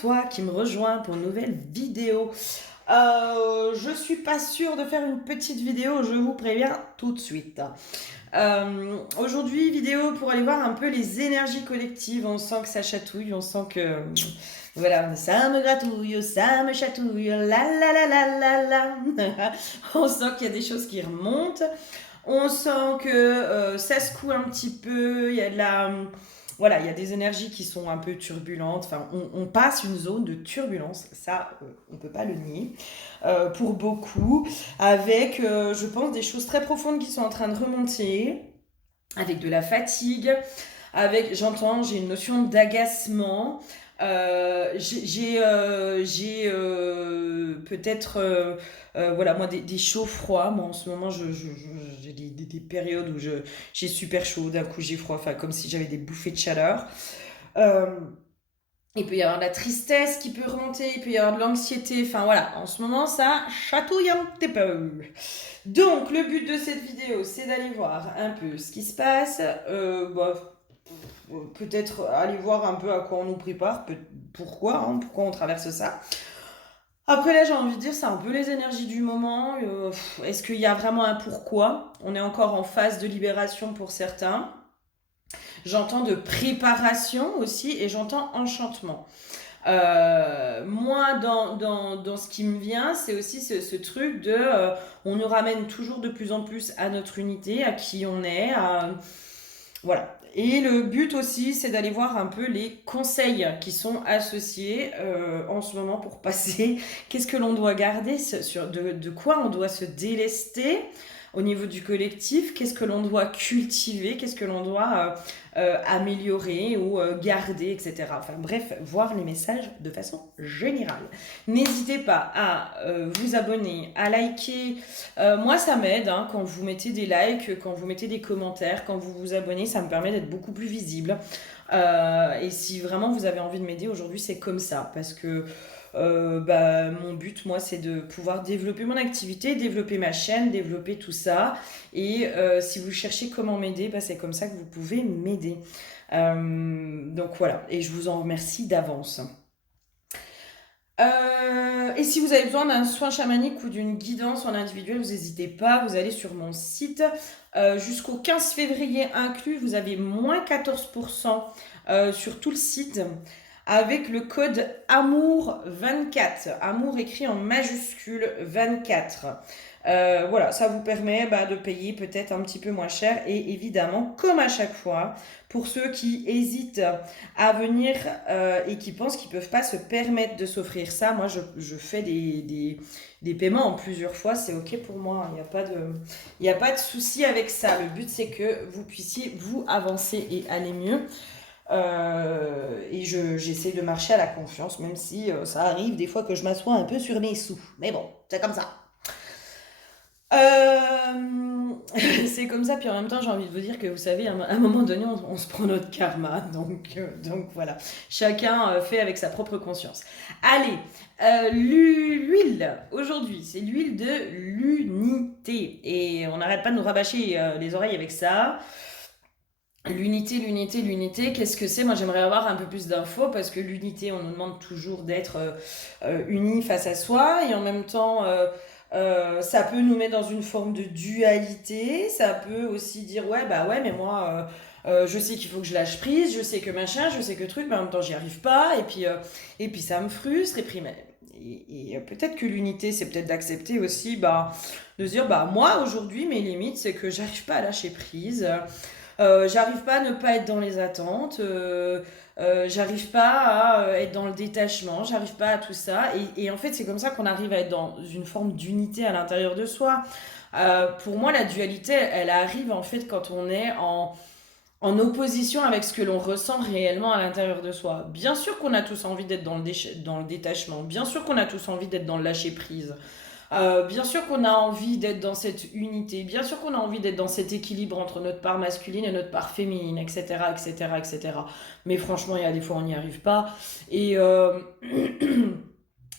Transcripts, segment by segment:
toi qui me rejoins pour une nouvelle vidéo. Je suis pas sûre de faire une petite vidéo, je vous préviens tout de suite. Aujourd'hui, vidéo pour aller voir un peu les énergies collectives. On sent que ça chatouille, on sent que voilà, ça me gratouille, ça me chatouille, la la la la la la. On sent qu'il y a des choses qui remontent. On sent que ça secoue un petit peu, il y a de la... Voilà, il y a des énergies qui sont un peu turbulentes. Enfin, on passe une zone de turbulence, ça, on ne peut pas le nier, pour beaucoup, avec, je pense, des choses très profondes qui sont en train de remonter, avec de la fatigue, avec, j'entends, j'ai une notion d'agacement. J'ai peut-être, voilà, moi, des chauds froids. Moi, en ce moment, j'ai des périodes où j'ai super chaud, d'un coup, j'ai froid, enfin, comme si j'avais des bouffées de chaleur. Euh, il peut y avoir de la tristesse qui peut remonter, il peut y avoir de l'anxiété, enfin voilà, en ce moment ça chatouille un petit peu. Donc le but de cette vidéo c'est d'aller voir un peu ce qui se passe, peut-être aller voir un peu à quoi on nous prépare, pourquoi on traverse ça. Après là j'ai envie de dire c'est un peu les énergies du moment, est-ce qu'il y a vraiment un pourquoi? On est encore en phase de libération pour certains. J'entends de préparation aussi et j'entends enchantement. Moi, dans ce qui me vient, c'est aussi ce truc de... on nous ramène toujours de plus en plus à notre unité, à qui on est. Voilà. Et le but aussi, c'est d'aller voir un peu les conseils qui sont associés en ce moment pour passer. Qu'est-ce que l'on doit garder, de quoi on doit se délester au niveau du collectif, qu'est-ce que l'on doit cultiver, qu'est-ce que l'on doit améliorer ou garder, etc. Enfin bref, voir les messages de façon générale. N'hésitez pas à vous abonner, à liker. Moi, ça m'aide hein, quand vous mettez des likes, quand vous mettez des commentaires, quand vous vous abonnez, ça me permet d'être beaucoup plus visible. Et si vraiment vous avez envie de m'aider aujourd'hui, c'est comme ça. Parce que mon but, moi, c'est de pouvoir développer mon activité, développer ma chaîne, développer tout ça. Et si vous cherchez comment m'aider, c'est comme ça que vous pouvez m'aider. Donc voilà, et je vous en remercie d'avance. Et si vous avez besoin d'un soin chamanique ou d'une guidance en individuel, vous n'hésitez pas, vous allez sur mon site. Jusqu'au 15 février inclus, vous avez moins 14% sur tout le site avec le code AMOUR24. Amour écrit en majuscule 24. Voilà, ça vous permet de payer peut-être un petit peu moins cher. Et évidemment, comme à chaque fois, pour ceux qui hésitent à venir et qui pensent qu'ils ne peuvent pas se permettre de s'offrir ça, moi je fais des paiements en plusieurs fois, c'est ok pour moi, il n'y a pas de souci avec ça. Le but c'est que vous puissiez vous avancer et aller mieux. Et j'essaie de marcher à la confiance, même si ça arrive des fois que je m'assois un peu sur mes sous. Mais bon, c'est comme ça. C'est comme ça, puis en même temps, j'ai envie de vous dire que vous savez, à un moment donné, on se prend notre karma, donc voilà. Chacun fait avec sa propre conscience. Allez, l'huile, aujourd'hui, c'est l'huile de l'unité. Et on n'arrête pas de nous rabâcher les oreilles avec ça. L'unité, l'unité, l'unité, qu'est-ce que c'est? Moi, j'aimerais avoir un peu plus d'infos parce que l'unité, on nous demande toujours d'être unis face à soi et en même temps, ça peut nous mettre dans une forme de dualité. Ça peut aussi dire, ouais, mais moi, je sais qu'il faut que je lâche prise, je sais que machin, je sais que truc, mais en même temps, j'y arrive pas et puis ça me frustre. Et peut-être que l'unité, c'est peut-être d'accepter aussi, de se dire, moi, aujourd'hui, mes limites, c'est que j'arrive pas à lâcher prise. J'arrive pas à ne pas être dans les attentes, j'arrive pas à être dans le détachement, j'arrive pas à tout ça. Et en fait, c'est comme ça qu'on arrive à être dans une forme d'unité à l'intérieur de soi. Pour moi, la dualité, elle arrive en fait quand on est en opposition avec ce que l'on ressent réellement à l'intérieur de soi. Bien sûr qu'on a tous envie d'être dans le détachement, bien sûr qu'on a tous envie d'être dans le lâcher prise. Bien sûr qu'on a envie d'être dans cette unité, bien sûr qu'on a envie d'être dans cet équilibre entre notre part masculine et notre part féminine, etc., etc., etc. Mais franchement, il y a des fois, on n'y arrive pas. Et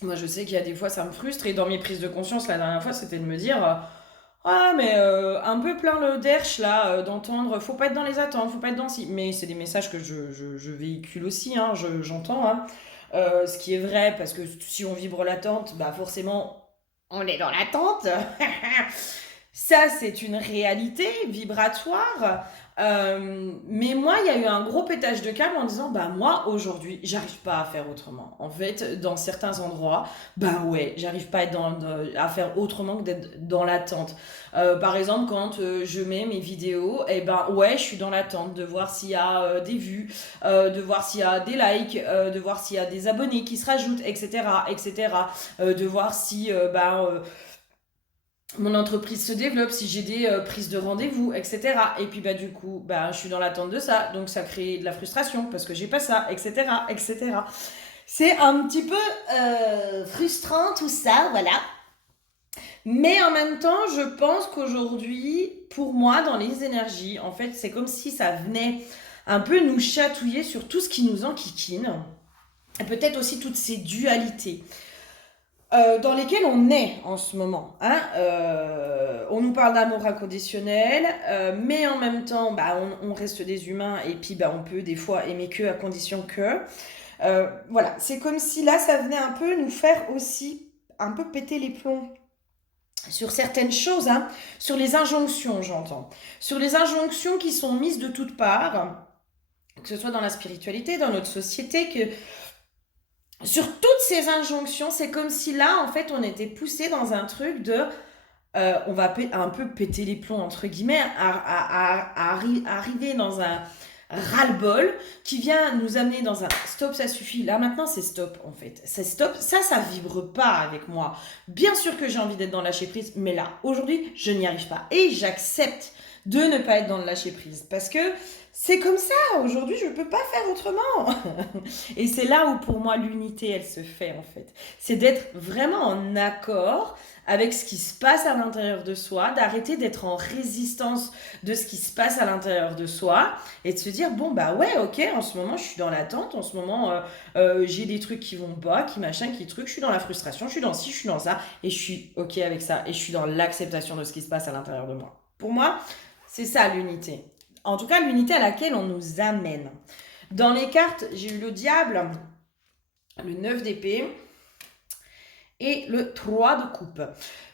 moi, je sais qu'il y a des fois, ça me frustre. Et dans mes prises de conscience, la dernière fois, c'était de me dire, Ah, mais un peu plein le derche là, d'entendre faut pas être dans les attentes, faut pas être dans si. Mais c'est des messages que je véhicule aussi, hein, j'entends, hein. Ce qui est vrai, parce que si on vibre l'attente, bah forcément, on est dans l'attente. Ça, c'est une réalité vibratoire. Mais moi, il y a eu un gros pétage de câble en disant, bah moi, aujourd'hui, j'arrive pas à faire autrement. En fait, dans certains endroits, bah ouais, j'arrive pas à, à faire autrement que d'être dans l'attente. Par exemple, quand je mets mes vidéos, et ben ouais, je suis dans l'attente de voir s'il y a des vues, de voir s'il y a des likes, de voir s'il y a des abonnés qui se rajoutent, etc., etc. De voir si mon entreprise se développe, si j'ai des prises de rendez-vous, etc. Et puis bah du coup, bah je suis dans l'attente de ça, donc ça crée de la frustration parce que j'ai pas ça, etc., etc. C'est un petit peu frustrant tout ça, voilà. Mais en même temps, je pense qu'aujourd'hui, pour moi, dans les énergies, en fait, c'est comme si ça venait un peu nous chatouiller sur tout ce qui nous enquiquine, et peut-être aussi toutes ces dualités dans lesquels on est en ce moment. Hein. On nous parle d'amour inconditionnel, mais en même temps, bah, on reste des humains et puis bah, on peut des fois aimer que à condition que. Voilà, c'est comme si là, ça venait un peu nous faire aussi un peu péter les plombs sur certaines choses, hein, sur les injonctions, j'entends. Sur les injonctions qui sont mises de toutes parts, que ce soit dans la spiritualité, dans notre société, que sur toutes ces injonctions, c'est comme si là, en fait, on était poussé dans un truc de on va un peu péter les plombs, entre guillemets, arriver dans un ras-le-bol qui vient nous amener dans un stop, ça suffit. Là, maintenant, c'est stop, en fait. C'est stop. Ça vibre pas avec moi. Bien sûr que j'ai envie d'être dans le lâcher prise, mais là, aujourd'hui, je n'y arrive pas. Et j'accepte de ne pas être dans le lâcher prise parce que c'est comme ça. Aujourd'hui, je peux pas faire autrement. Et c'est là où, pour moi, l'unité, elle se fait, en fait. C'est d'être vraiment en accord avec ce qui se passe à l'intérieur de soi, d'arrêter d'être en résistance de ce qui se passe à l'intérieur de soi et de se dire bon bah ouais ok en ce moment je suis dans l'attente, en ce moment j'ai des trucs qui vont pas, qui machin, qui truc, je suis dans la frustration, je suis dans ci, je suis dans ça et je suis ok avec ça et je suis dans l'acceptation de ce qui se passe à l'intérieur de moi. Pour moi c'est ça l'unité. En tout cas l'unité à laquelle on nous amène. Dans les cartes j'ai eu le diable, le 9 d'épée et le 3 de coupe.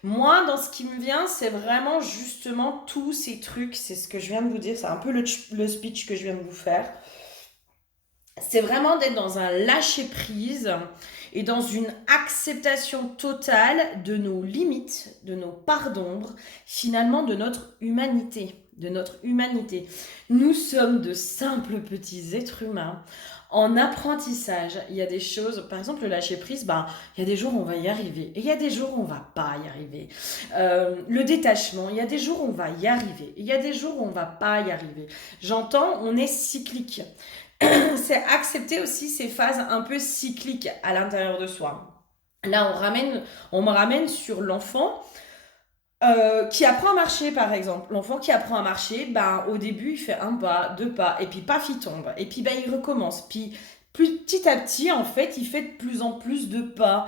Moi, dans ce qui me vient, c'est vraiment justement tous ces trucs, c'est ce que je viens de vous dire, c'est un peu le speech que je viens de vous faire. C'est vraiment d'être dans un lâcher-prise et dans une acceptation totale de nos limites, de nos parts d'ombre, finalement de notre humanité. De notre humanité. Nous sommes de simples petits êtres humains en apprentissage. Il y a des choses, par exemple le lâcher prise, ben, il y a des jours où on va y arriver et il y a des jours où on va pas y arriver. Le détachement, il y a des jours où on va y arriver et il y a des jours où on va pas y arriver. J'entends, on est cyclique. C'est accepter aussi ces phases un peu cycliques à l'intérieur de soi. Là, on me ramène sur l'enfant qui apprend à marcher, par exemple. L'enfant qui apprend à marcher, ben, au début, il fait un pas, deux pas, et puis paf, il tombe. Et puis, ben, il recommence. Puis, petit à petit, en fait, il fait de plus en plus de pas.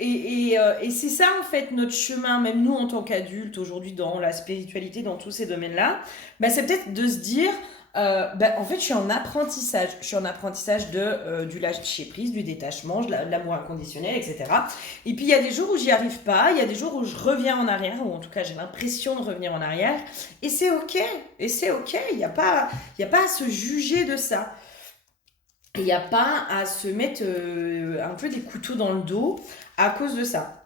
Et c'est ça, en fait, notre chemin, même nous, en tant qu'adultes, aujourd'hui, dans la spiritualité, dans tous ces domaines-là, ben, c'est peut-être de se dire... ben, en fait, je suis en apprentissage. Je suis en apprentissage du lâcher-prise, du détachement, de l'amour inconditionnel, etc. Et puis il y a des jours où j'y arrive pas, il y a des jours où je reviens en arrière, ou en tout cas j'ai l'impression de revenir en arrière, et c'est ok, il n'y a pas, à se juger de ça. Il n'y a pas à se mettre un peu des couteaux dans le dos à cause de ça.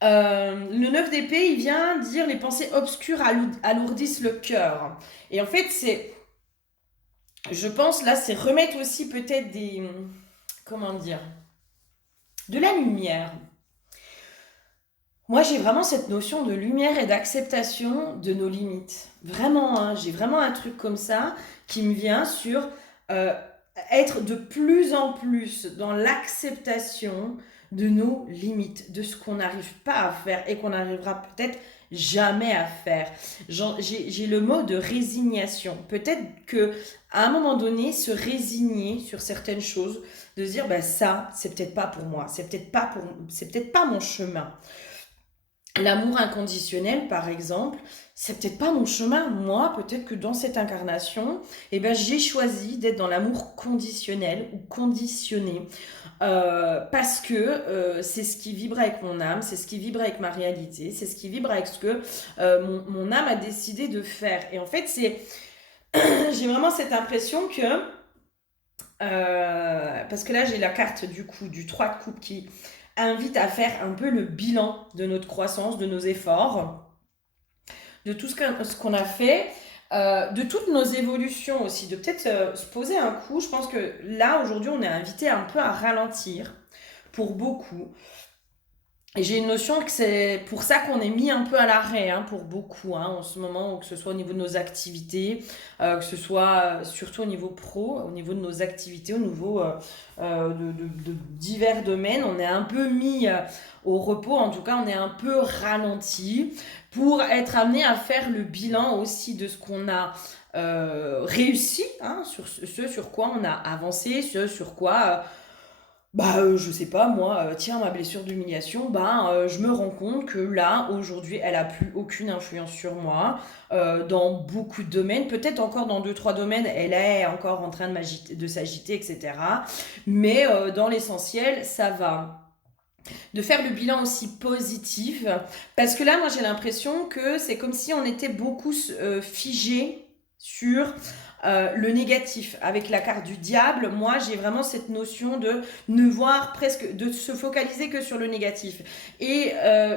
Le 9 d'épée, il vient dire les pensées obscures alourdissent le cœur. Et en fait, je pense là, c'est remettre aussi peut-être comment dire, de la lumière. Moi, j'ai vraiment cette notion de lumière et d'acceptation de nos limites. Vraiment, hein, j'ai vraiment un truc comme ça qui me vient sur euh, être de plus en plus dans l'acceptation de nos limites, de ce qu'on n'arrive pas à faire et qu'on n'arrivera peut-être jamais à faire. J'ai le mot de résignation. Peut-être que à un moment donné, se résigner sur certaines choses, de se dire bah ça, c'est peut-être pas pour moi, c'est peut-être pas mon chemin. L'amour inconditionnel, par exemple, c'est peut-être pas mon chemin. Moi, peut-être que dans cette incarnation, eh ben, j'ai choisi d'être dans l'amour conditionnel ou conditionné. Parce que c'est ce qui vibre avec mon âme, c'est ce qui vibre avec ma réalité, c'est ce qui vibre avec ce que mon âme a décidé de faire. Et en fait, j'ai vraiment cette impression que parce que là, j'ai la carte du coup du 3 de coupe qui invite à faire un peu le bilan de notre croissance, de nos efforts, de tout ce qu'on a fait, de toutes nos évolutions aussi, de peut-être se poser un coup. Je pense que là, aujourd'hui, on est invité un peu à ralentir pour beaucoup. Et j'ai une notion que c'est pour ça qu'on est mis un peu à l'arrêt hein, pour beaucoup hein, en ce moment, que ce soit au niveau de nos activités, que ce soit surtout au niveau pro, au niveau de nos activités, au niveau de divers domaines. On est un peu mis au repos, en tout cas on est un peu ralenti pour être amené à faire le bilan aussi de ce qu'on a réussi, hein, sur ce sur quoi on a avancé, ce sur quoi je sais pas, moi, tiens, ma blessure d'humiliation, je me rends compte que là, aujourd'hui, elle a plus aucune influence sur moi, dans beaucoup de domaines. Peut-être encore dans deux trois domaines, elle est encore en train de s'agiter, etc. Mais dans l'essentiel, ça va. De faire le bilan aussi positif, parce que là, moi, j'ai l'impression que c'est comme si on était beaucoup figé sur le négatif. Avec la carte du diable, moi, j'ai vraiment cette notion de ne voir presque, de se focaliser que sur le négatif. Et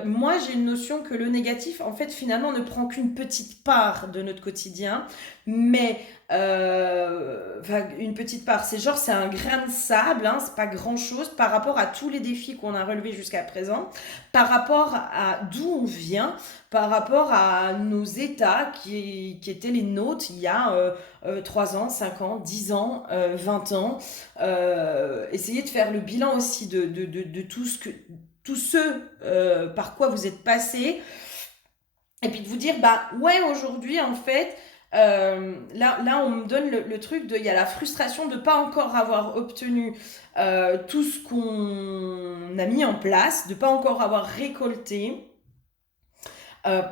moi, j'ai une notion que le négatif, en fait, finalement, ne prend qu'une petite part de notre quotidien, mais une petite part, c'est un grain de sable, hein, c'est pas grand chose par rapport à tous les défis qu'on a relevés jusqu'à présent, par rapport à d'où on vient, par rapport à nos états qui étaient les nôtres il y a 3 ans, 5 ans, 10 ans, 20 ans. Essayez de faire le bilan aussi de tout ce par quoi vous êtes passé. Et puis de vous dire, ouais, aujourd'hui, en fait, là, on me donne le truc il y a la frustration de ne pas encore avoir obtenu tout ce qu'on a mis en place, de ne pas encore avoir récolté.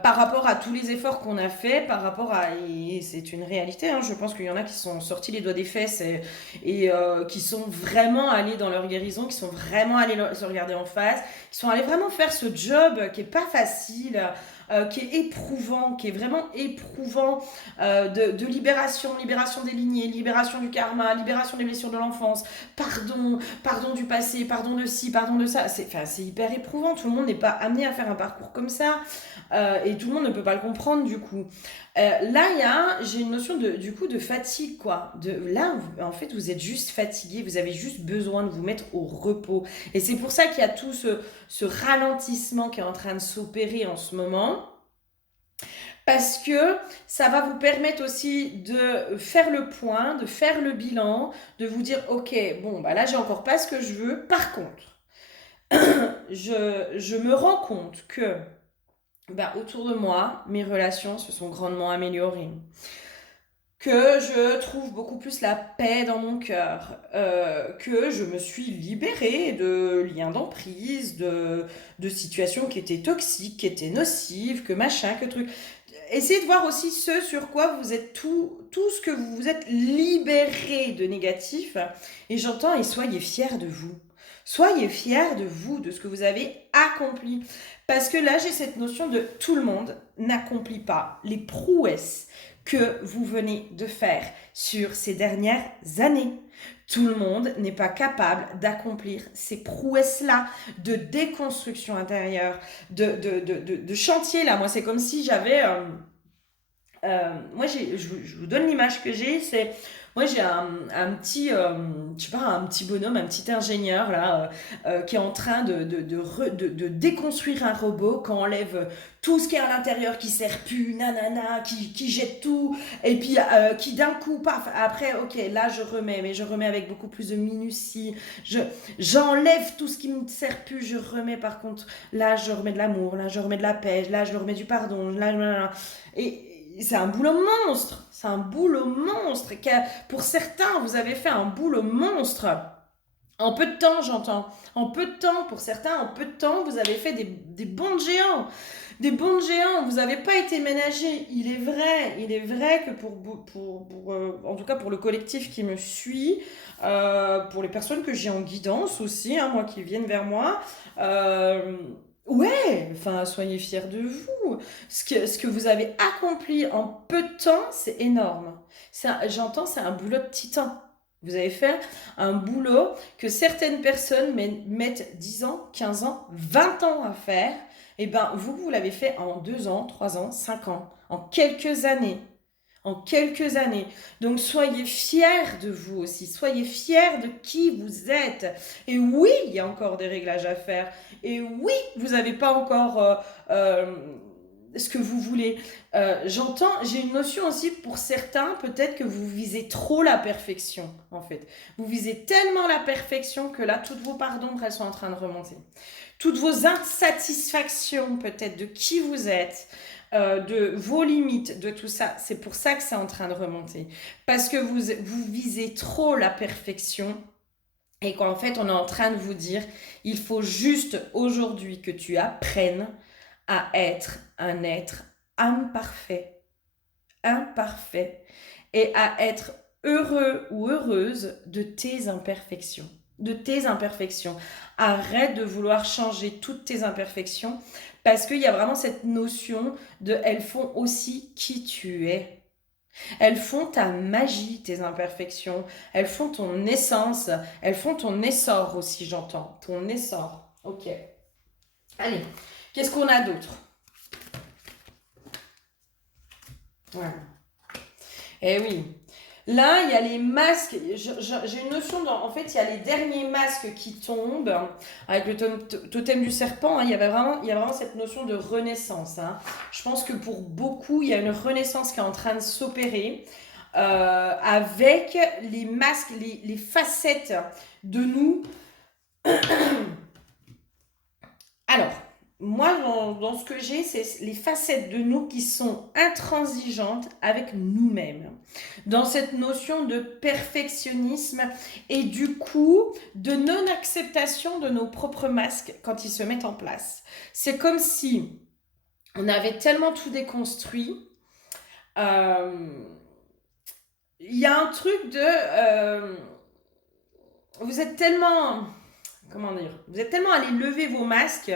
Par rapport à tous les efforts qu'on a fait, par rapport à... Et c'est une réalité, hein, je pense qu'il y en a qui sont sortis les doigts des fesses et qui sont vraiment allés dans leur guérison, qui sont vraiment allés se regarder en face, qui sont allés vraiment faire ce job qui est pas facile, qui est éprouvant, qui est vraiment éprouvant, de libération des lignées, libération du karma, libération des blessures de l'enfance, pardon du passé, pardon de ci, pardon de ça. C'est hyper éprouvant, tout le monde n'est pas amené à faire un parcours comme ça. Et tout le monde ne peut pas le comprendre du coup. Là, j'ai une notion du coup de fatigue quoi. Là, en fait, vous êtes juste fatigué, vous avez juste besoin de vous mettre au repos. Et c'est pour ça qu'il y a tout ce ralentissement qui est en train de s'opérer en ce moment. Parce que ça va vous permettre aussi de faire le point, de faire le bilan, de vous dire ok, bon, là j'ai encore pas ce que je veux. Par contre, je me rends compte que autour de moi, mes relations se sont grandement améliorées. Que je trouve beaucoup plus la paix dans mon cœur, que je me suis libérée de liens d'emprise, de situations qui étaient toxiques, qui étaient nocives, que machin, que truc. Essayez de voir aussi ce sur quoi vous êtes tout ce que vous vous êtes libéré de négatif. Et j'entends, et soyez fiers de vous. Soyez fiers de vous, de ce que vous avez accompli. Parce que là, j'ai cette notion de tout le monde n'accomplit pas les prouesses que vous venez de faire sur ces dernières années. Tout le monde n'est pas capable d'accomplir ces prouesses-là de déconstruction intérieure, de chantier là. Moi, c'est comme si j'avais... moi, je vous donne l'image que j'ai, c'est... Moi, j'ai un petit, je sais pas, un petit bonhomme, un petit ingénieur là, qui est en train de déconstruire un robot, qui enlève tout ce qui est à l'intérieur, qui sert plus, nanana, qui jette tout, et puis qui d'un coup, paf, après, ok, là je remets, mais je remets avec beaucoup plus de minutie. J'enlève tout ce qui me sert plus, je remets par contre, là je remets de l'amour, là je remets de la paix, là je remets du pardon, là. Et c'est un boulot monstre. C'est un boulot monstre. Pour certains, vous avez fait un boulot monstre. En peu de temps, j'entends. En peu de temps, pour certains, en peu de temps, vous avez fait des bonds de géants. Des bonds de géants. Vous n'avez pas été ménagé. Il est vrai que en tout cas pour le collectif qui me suit, pour les personnes que j'ai en guidance aussi, hein, moi qui viennent vers moi, euh, ouais, enfin, soyez fiers de vous. Ce que vous avez accompli en peu de temps, c'est énorme. J'entends, c'est un boulot de titan. Vous avez fait un boulot que certaines personnes mettent 10 ans, 15 ans, 20 ans à faire. Et ben, vous l'avez fait en 2 ans, 3 ans, 5 ans, en quelques années. En quelques années. Donc soyez fiers de vous aussi, soyez fiers de qui vous êtes. Et oui, il y a encore des réglages à faire. Et oui, vous n'avez pas encore euh, ce que vous voulez. J'entends, j'ai une notion aussi pour certains, peut-être que vous visez trop la perfection, en fait. Vous visez tellement la perfection que là, toutes vos parts d'ombre, elles sont en train de remonter. Toutes vos insatisfactions, peut-être, de qui vous êtes, de vos limites, de tout ça, c'est pour ça que c'est en train de remonter. Parce que vous visez trop la perfection et qu'en fait, on est en train de vous dire, il faut juste aujourd'hui que tu apprennes à être un être imparfait, imparfait, et à être heureux ou heureuse de tes imperfections. De tes imperfections. Arrête de vouloir changer toutes tes imperfections parce qu'il y a vraiment cette notion de elles font aussi qui tu es. Elles font ta magie, tes imperfections. Elles font ton essence. Elles font ton essor aussi, j'entends. Ton essor. Ok. Allez, qu'est-ce qu'on a d'autre? Voilà. Eh oui. Là, il y a les masques. J'ai une notion en fait, il y a les derniers masques qui tombent avec le totem du serpent, hein. Il y a vraiment cette notion de renaissance, hein. Je pense que pour beaucoup, il y a une renaissance qui est en train de s'opérer avec les masques, les facettes de nous. Alors, moi, dans ce que j'ai, c'est les facettes de nous qui sont intransigeantes avec nous-mêmes. Dans cette notion de perfectionnisme et du coup de non-acceptation de nos propres masques quand ils se mettent en place. C'est comme si on avait tellement tout déconstruit. euh, Il y a un truc de... vous êtes tellement... Comment dire? Vous êtes tellement allé lever vos masques,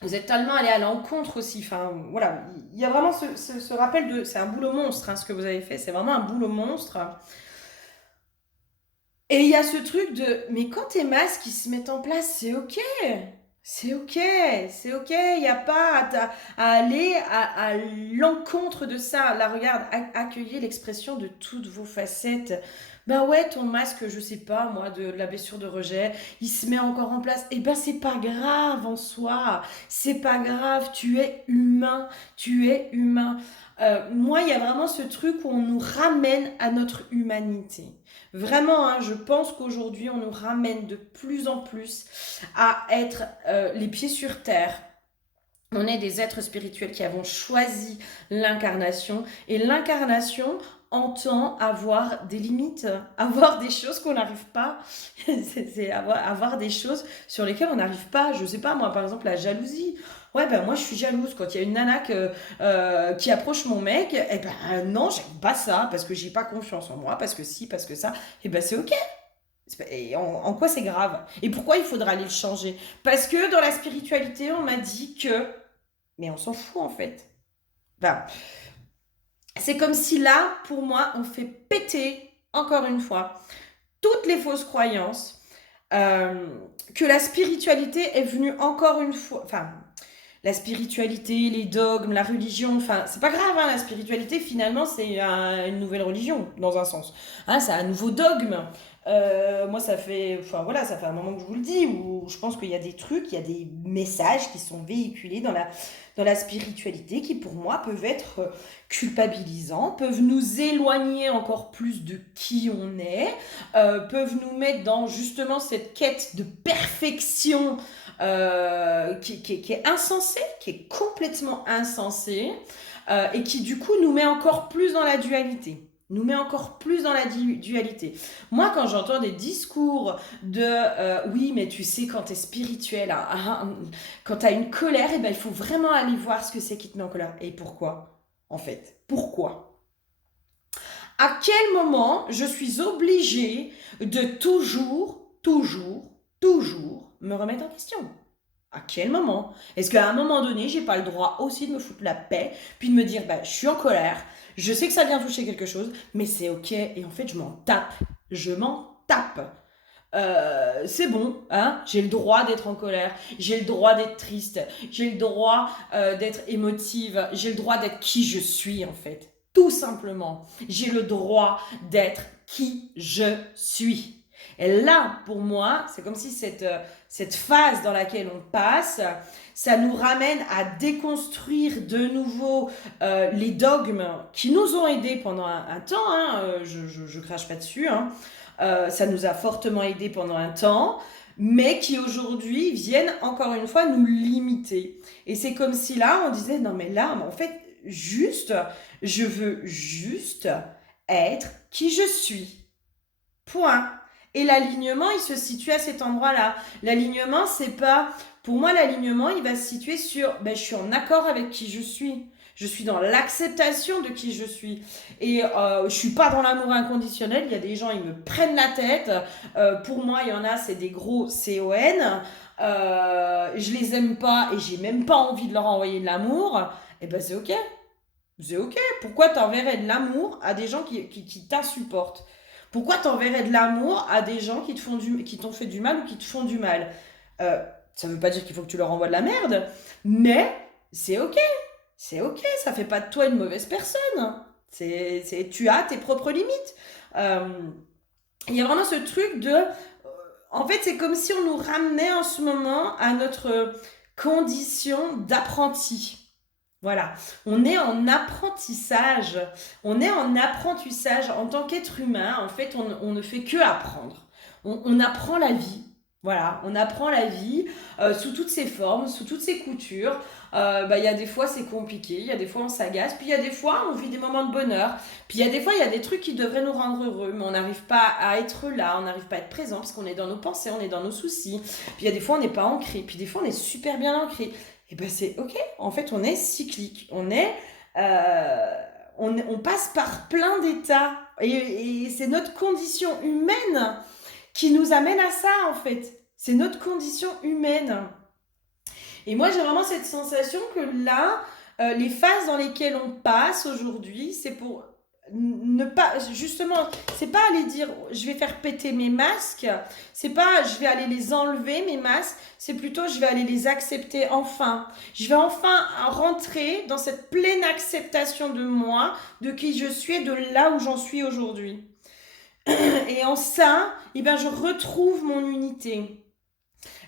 vous êtes tellement allé à l'encontre aussi. Enfin, voilà, il y a vraiment ce rappel de. C'est un boulot monstre, hein, ce que vous avez fait. C'est vraiment un boulot monstre. Et il y a ce truc de. Mais quand tes masques ils se mettent en place, c'est ok. C'est ok. C'est ok. Il n'y a pas à aller à l'encontre de ça. Là, regarde, accueillez l'expression de toutes vos facettes. Ben ouais, ton masque, je sais pas, moi, de la blessure de rejet, il se met encore en place. Et ben, c'est pas grave en soi. C'est pas grave. Tu es humain. Tu es humain. Moi, il y a vraiment ce truc où on nous ramène à notre humanité. Vraiment, hein, je pense qu'aujourd'hui, on nous ramène de plus en plus à être les pieds sur terre. On est des êtres spirituels qui avons choisi l'incarnation. Et l'incarnation entend avoir des limites, avoir des choses qu'on n'arrive pas, c'est avoir des choses sur lesquelles on n'arrive pas. Je sais pas, moi, par exemple, la jalousie. Ouais, ben moi, je suis jalouse. Quand il y a une nana qui approche mon mec, eh ben non, j'aime pas ça, parce que j'ai pas confiance en moi, parce que si, parce que ça. Eh ben c'est ok. Et en quoi c'est grave? Et pourquoi il faudra aller le changer? Parce que dans la spiritualité, on m'a dit que mais on s'en fout en fait. Enfin, c'est comme si là, pour moi, on fait péter, encore une fois, toutes les fausses croyances, euh, que la spiritualité est venue encore une fois. Enfin, la spiritualité, les dogmes, la religion, enfin, c'est pas grave, hein, la spiritualité, finalement, c'est une nouvelle religion, dans un sens. Hein, c'est un nouveau dogme. Moi, enfin voilà, ça fait un moment que je vous le dis, où je pense qu'il y a des trucs, il y a des messages qui sont véhiculés dans la spiritualité qui, pour moi, peuvent être culpabilisants, peuvent nous éloigner encore plus de qui on est, peuvent nous mettre dans justement cette quête de perfection qui est insensée, qui est complètement insensée, et qui du coup nous met encore plus dans la dualité. nous met encore plus dans la dualité. Moi, quand j'entends des discours de oui, mais tu sais, quand tu es spirituel, quand tu as une colère, eh ben, il faut vraiment aller voir ce que c'est qui te met en colère. Et pourquoi, en fait? Pourquoi? À quel moment je suis obligée de toujours me remettre en question? À quel moment? Est-ce qu'à un moment donné, j'ai pas le droit aussi de me foutre la paix, puis de me dire, bah, je suis en colère, je sais que ça vient toucher quelque chose, mais c'est ok, et en fait, je m'en tape. Je m'en tape. C'est bon, hein? J'ai le droit d'être en colère, j'ai le droit d'être triste, j'ai le droit d'être émotive, j'ai le droit d'être qui je suis en fait. Tout simplement, j'ai le droit d'être qui je suis. Et là, pour moi, c'est comme si cette phase dans laquelle on passe, ça nous ramène à déconstruire de nouveau les dogmes qui nous ont aidés pendant un temps, hein, je crache pas dessus, hein, ça nous a fortement aidés pendant un temps, mais qui aujourd'hui viennent encore une fois nous limiter. Et c'est comme si là, on disait, non mais là, en fait, je veux juste être qui je suis. Point. Et l'alignement, il se situe à cet endroit-là. L'alignement, c'est pas... Pour moi, l'alignement, il va se situer sur... Ben, je suis en accord avec qui je suis. Je suis dans l'acceptation de qui je suis. Et je suis pas dans l'amour inconditionnel. Il y a des gens, ils me prennent la tête. Pour moi, il y en a, c'est des gros CON. Je les aime pas et j'ai même pas envie de leur envoyer de l'amour. Et ben, c'est ok. C'est ok. Pourquoi t'enverrais de l'amour à des gens qui t'insupportent? Pourquoi t'enverrais de l'amour à des gens qui t'ont fait du mal ou qui te font du mal? euh, Ça veut pas dire qu'il faut que tu leur envoies de la merde, mais c'est ok. C'est ok, ça fait pas de toi une mauvaise personne. Tu as tes propres limites. Euh, Il y a vraiment ce truc de... En fait, c'est comme si on nous ramenait en ce moment à notre condition d'apprenti. Voilà, on est en apprentissage. On est en apprentissage en tant qu'être humain. En fait, on ne fait que apprendre. On apprend la vie. Voilà, on apprend la vie sous toutes ses formes, sous toutes ses coutures. Il y a des fois c'est compliqué, il y a des fois on s'agace, puis il y a des fois on vit des moments de bonheur, puis il y a des fois il y a des trucs qui devraient nous rendre heureux, mais on n'arrive pas à être là, on n'arrive pas à être présent parce qu'on est dans nos pensées, on est dans nos soucis. Puis il y a des fois on n'est pas ancré, puis des fois on est super bien ancré. Et ben c'est ok, en fait on est cyclique, euh, on passe par plein d'états et c'est notre condition humaine qui nous amène à ça en fait. C'est notre condition humaine. Et moi j'ai vraiment cette sensation que là, les phases dans lesquelles on passe aujourd'hui, c'est pour ne pas, justement, c'est pas aller dire je vais faire péter mes masques, c'est pas je vais aller les enlever mes masques, c'est plutôt je vais aller les accepter enfin. Je vais enfin rentrer dans cette pleine acceptation de moi, de qui je suis et de là où j'en suis aujourd'hui. Et en ça, eh ben, je retrouve mon unité.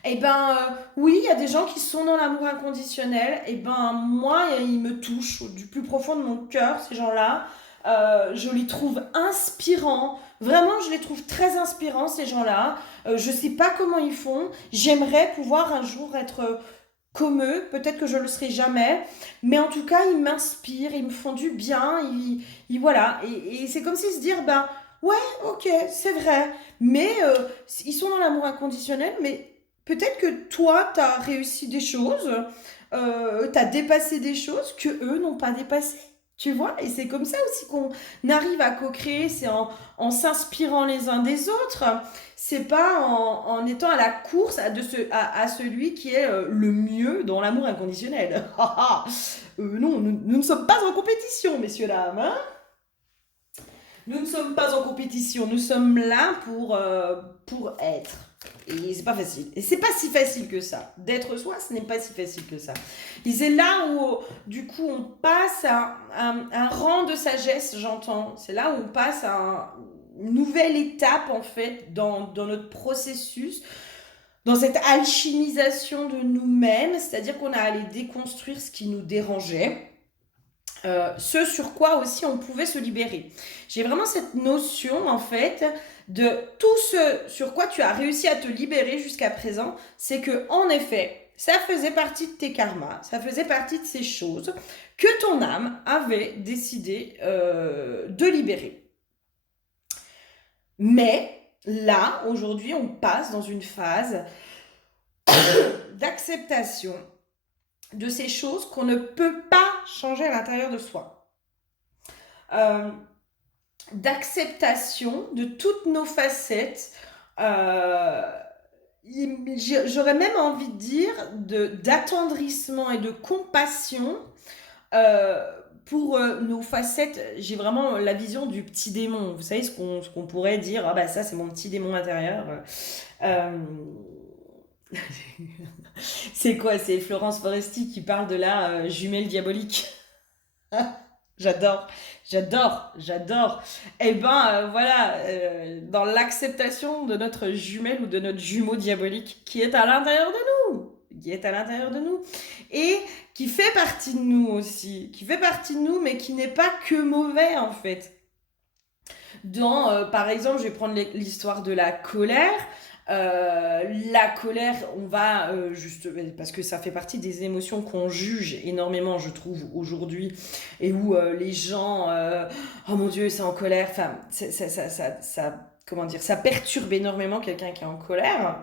Eh ben, oui, il y a des gens qui sont dans l'amour inconditionnel. Eh ben, moi, ils me touchent du plus profond de mon cœur, ces gens-là. Je les trouve inspirants. Vraiment, je les trouve très inspirants, ces gens-là. Je sais pas comment ils font. J'aimerais pouvoir un jour être comme eux. Peut-être que je le serai jamais. Mais en tout cas, ils m'inspirent, ils me font du bien. Voilà. Et c'est comme si se dire, ben, ouais, ok, c'est vrai. Mais ils sont dans l'amour inconditionnel, mais peut-être que toi, tu as réussi des choses, tu as dépassé des choses que eux n'ont pas dépassées. Tu vois? Et c'est comme ça aussi qu'on arrive à co-créer, c'est en s'inspirant les uns des autres. C'est pas en étant à la course à celui qui est le mieux dans l'amour inconditionnel. Non, nous ne sommes pas en compétition, messieurs, dames, hein. Nous ne sommes pas en compétition, nous sommes là pour être. Et c'est pas facile. Et c'est pas si facile que ça. D'être soi, ce n'est pas si facile que ça. Et c'est là où, du coup, on passe à un rang de sagesse, j'entends. C'est là où on passe à une nouvelle étape, en fait, dans notre processus, dans cette alchimisation de nous-mêmes. C'est-à-dire qu'on a allé déconstruire ce qui nous dérangeait. Ce sur quoi aussi on pouvait se libérer. J'ai vraiment cette notion en fait de tout ce sur quoi tu as réussi à te libérer jusqu'à présent, c'est que en effet, ça faisait partie de tes karmas, ça faisait partie de ces choses que ton âme avait décidé de libérer. Mais là, aujourd'hui, on passe dans une phase d'acceptation de ces choses qu'on ne peut pas changer à l'intérieur de soi. Euh, D'acceptation de toutes nos facettes. euh, J'aurais même envie de dire d'attendrissement et de compassion euh, pour nos facettes. J'ai vraiment la vision du petit démon. Vous savez ce qu'on pourrait dire, ah bah ça c'est mon petit démon intérieur. Euh, c'est quoi? C'est Florence Foresti qui parle de la jumelle diabolique. J'adore, j'adore. Eh ben voilà, dans l'acceptation de notre jumelle ou de notre jumeau diabolique qui est à l'intérieur de nous, qui est à l'intérieur de nous et qui fait partie de nous aussi, qui fait partie de nous mais qui n'est pas que mauvais en fait. Par exemple, je vais prendre l'histoire de la colère. La colère, on va juste parce que ça fait partie des émotions qu'on juge énormément, je trouve aujourd'hui, et où les gens, oh mon Dieu, c'est en colère. Enfin, comment dire, ça perturbe énormément quelqu'un qui est en colère.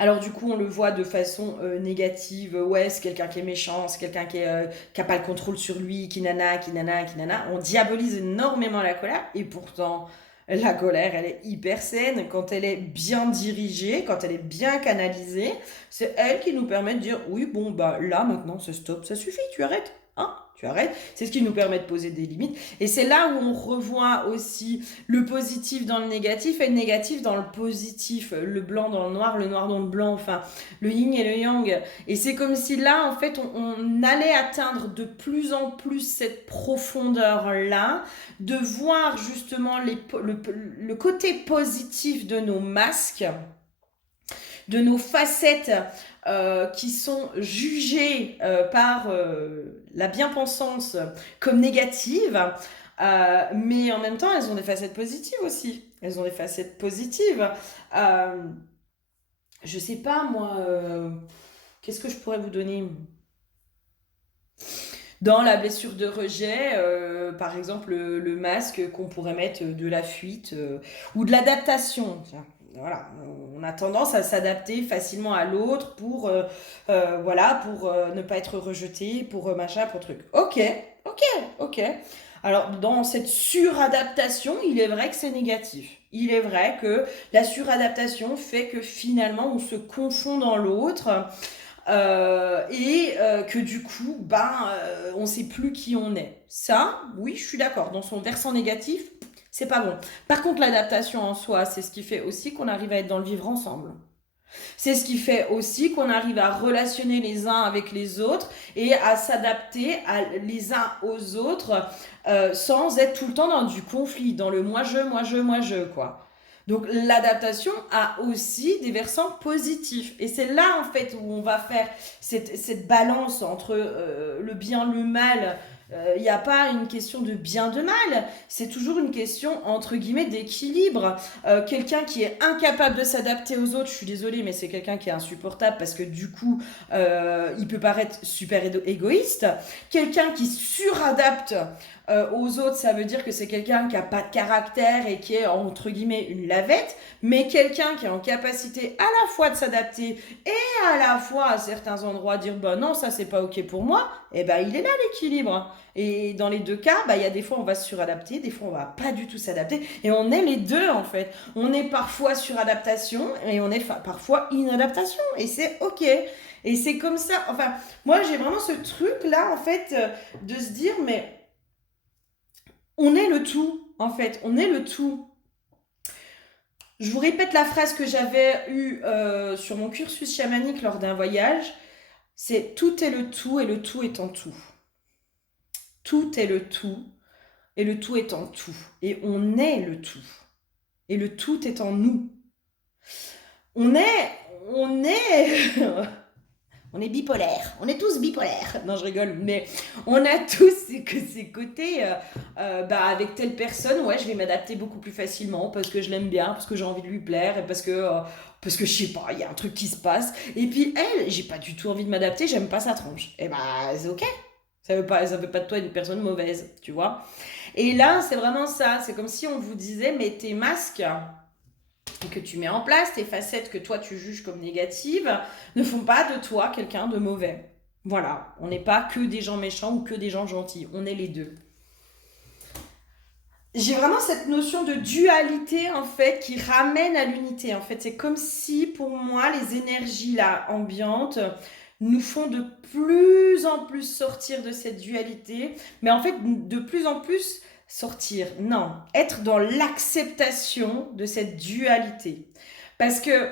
Alors du coup, on le voit de façon négative. Ouais, c'est quelqu'un qui est méchant, c'est quelqu'un qui a pas le contrôle sur lui, qui nana, qui nana, qui nana. On diabolise énormément la colère et pourtant, la colère, elle est hyper saine quand elle est bien dirigée, quand elle est bien canalisée. C'est elle qui nous permet de dire oui, bon, bah là maintenant, c'est stop, ça suffit, tu arrêtes. Hein, tu arrêtes. C'est ce qui nous permet de poser des limites. Et c'est là où on revoit aussi le positif dans le négatif et le négatif dans le positif, le blanc dans le noir dans le blanc, enfin, le yin et le yang. Et c'est comme si là, en fait, on allait atteindre de plus en plus cette profondeur-là, de voir justement le côté positif de nos masques, de nos facettes qui sont jugées par la bien-pensance comme négatives, mais en même temps, elles ont des facettes positives aussi. Elles ont des facettes positives. Euh, je sais pas, moi, qu'est-ce que je pourrais vous donner? Dans la blessure de rejet, par exemple, le masque qu'on pourrait mettre de la fuite ou de l'adaptation. Tiens, voilà, on a tendance à s'adapter facilement à l'autre voilà, pour ne pas être rejeté, pour machin, pour truc. Ok, ok, ok. Alors, dans cette suradaptation, il est vrai que c'est négatif. Il est vrai que la suradaptation fait que finalement, on se confond dans l'autre que du coup, on sait plus qui on est. Ça, oui, je suis d'accord. Dans son versant négatif, c'est pas bon. Par contre, l'adaptation en soi, c'est ce qui fait aussi qu'on arrive à être dans le vivre ensemble. C'est ce qui fait aussi qu'on arrive à relationner les uns avec les autres et à s'adapter les uns aux autres sans être tout le temps dans du conflit, dans le moi je, quoi. Donc l'adaptation a aussi des versants positifs. Et c'est là en fait où on va faire cette balance entre le bien, le mal. Il n'y a pas une question de bien, de mal. C'est toujours une question entre guillemets d'équilibre. Quelqu'un qui est incapable de s'adapter aux autres, je suis désolée, mais c'est quelqu'un qui est insupportable parce que du coup, il peut paraître super égoïste. Quelqu'un qui suradapte aux autres, ça veut dire que c'est quelqu'un qui a pas de caractère et qui est entre guillemets une lavette, mais quelqu'un qui est en capacité à la fois de s'adapter et à la fois à certains endroits dire bah non ça c'est pas ok pour moi, et ben il est là l'équilibre. Et dans les deux cas, il y a des fois on va se suradapter, des fois on va pas du tout s'adapter, et on est les deux en fait. On est parfois suradaptation et on est parfois inadaptation, et c'est ok. Et c'est comme ça. Enfin, moi j'ai vraiment ce truc là en fait de se dire mais on est le tout, en fait, on est le tout. Je vous répète la phrase que j'avais eue sur mon cursus chamanique lors d'un voyage, c'est tout est le tout et le tout est en tout. Tout est le tout et le tout est en tout. Et on est le tout. Et le tout est en nous. On est, on est, on est bipolaire. On est tous bipolaires. Non, je rigole, mais on a tous ces côtés. Avec telle personne, ouais, je vais m'adapter beaucoup plus facilement parce que je l'aime bien, parce que j'ai envie de lui plaire et parce que je sais pas, il y a un truc qui se passe. Et puis elle, j'ai pas du tout envie de m'adapter, j'aime pas sa tronche. Et bah, c'est ok. Ça veut pas de toi une personne mauvaise, tu vois. Et là, c'est vraiment ça. C'est comme si on vous disait, mais tes masques que tu mets en place, tes facettes que toi tu juges comme négatives, ne font pas de toi quelqu'un de mauvais. Voilà, on n'est pas que des gens méchants ou que des gens gentils, on est les deux. J'ai vraiment cette notion de dualité en fait qui ramène à l'unité. En fait, c'est comme si pour moi les énergies là ambiantes nous font de plus en plus sortir de cette dualité, mais en fait de plus en plus sortir. Non, être dans l'acceptation de cette dualité. Parce que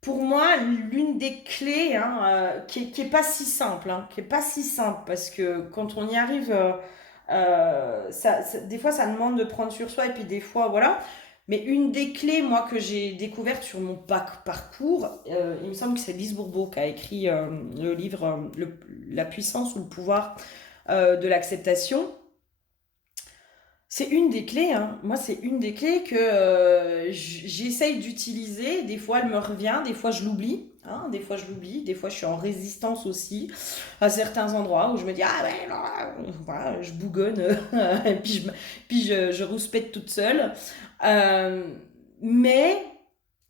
pour moi, l'une des clés qui est pas si simple, qui est pas si simple, parce que quand on y arrive des fois, ça demande de prendre sur soi et puis des fois, voilà. Mais une des clés, moi, que j'ai découverte sur mon parcours, il me semble que c'est Lise Bourbeau qui a écrit le livre La puissance ou le pouvoir de l'acceptation. C'est une des clés, hein. Moi, c'est une des clés que j'essaye d'utiliser. Des fois, elle me revient, des fois, je l'oublie. Hein, des fois, je l'oublie. Des fois, je suis en résistance aussi à certains endroits où je me dis, ah ouais, non, voilà, je bougonne, et je rouspète toute seule. Euh, mais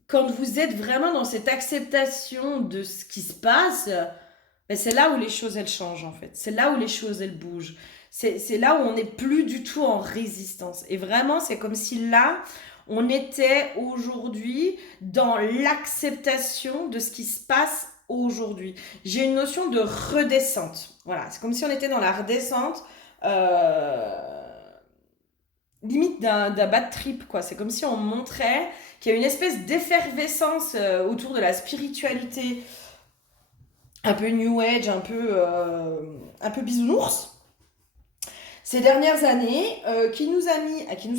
quand vous êtes vraiment dans cette acceptation de ce qui se passe, ben, c'est là où les choses, elles changent, en fait. C'est là où les choses, elles bougent. C'est là où on n'est plus du tout en résistance. Et vraiment, c'est comme si là, on était aujourd'hui dans l'acceptation de ce qui se passe aujourd'hui. J'ai une notion de redescente. Voilà, c'est comme si on était dans la redescente, limite d'un bad trip, quoi. C'est comme si on montrait qu'il y a une espèce d'effervescence autour de la spiritualité, un peu new age, un peu bisounours ces dernières années, qui nous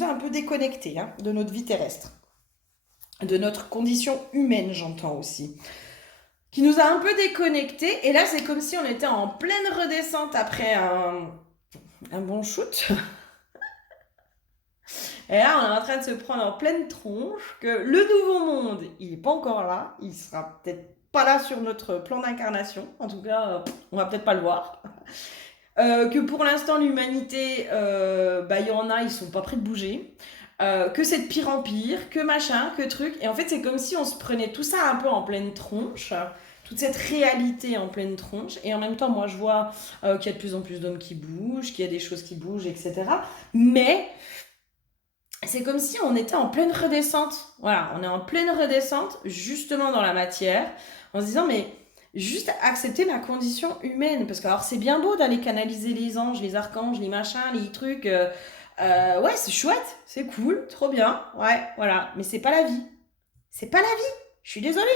a un peu déconnectés de notre vie terrestre, de notre condition humaine, j'entends aussi, qui nous a un peu déconnectés. Et là, c'est comme si on était en pleine redescente après un bon shoot. Et là, on est en train de se prendre en pleine tronche que le nouveau monde, il n'est pas encore là. Il sera peut-être pas là sur notre plan d'incarnation. En tout cas, on va peut-être pas le voir. Que pour l'instant l'humanité, il y en a, ils sont pas prêts de bouger, que c'est de pire en pire, que machin, que truc, et en fait c'est comme si on se prenait tout ça un peu en pleine tronche, toute cette réalité en pleine tronche, et en même temps moi je vois qu'il y a de plus en plus d'hommes qui bougent, qu'il y a des choses qui bougent, etc. Mais c'est comme si on était en pleine redescente, voilà, on est en pleine redescente, justement dans la matière, en se disant mais juste accepter ma condition humaine. Parce que alors c'est bien beau d'aller canaliser les anges, les archanges, les machins, les trucs. Ouais, c'est chouette, c'est cool, trop bien. Ouais, voilà. Mais c'est pas la vie. C'est pas la vie. Je suis désolée.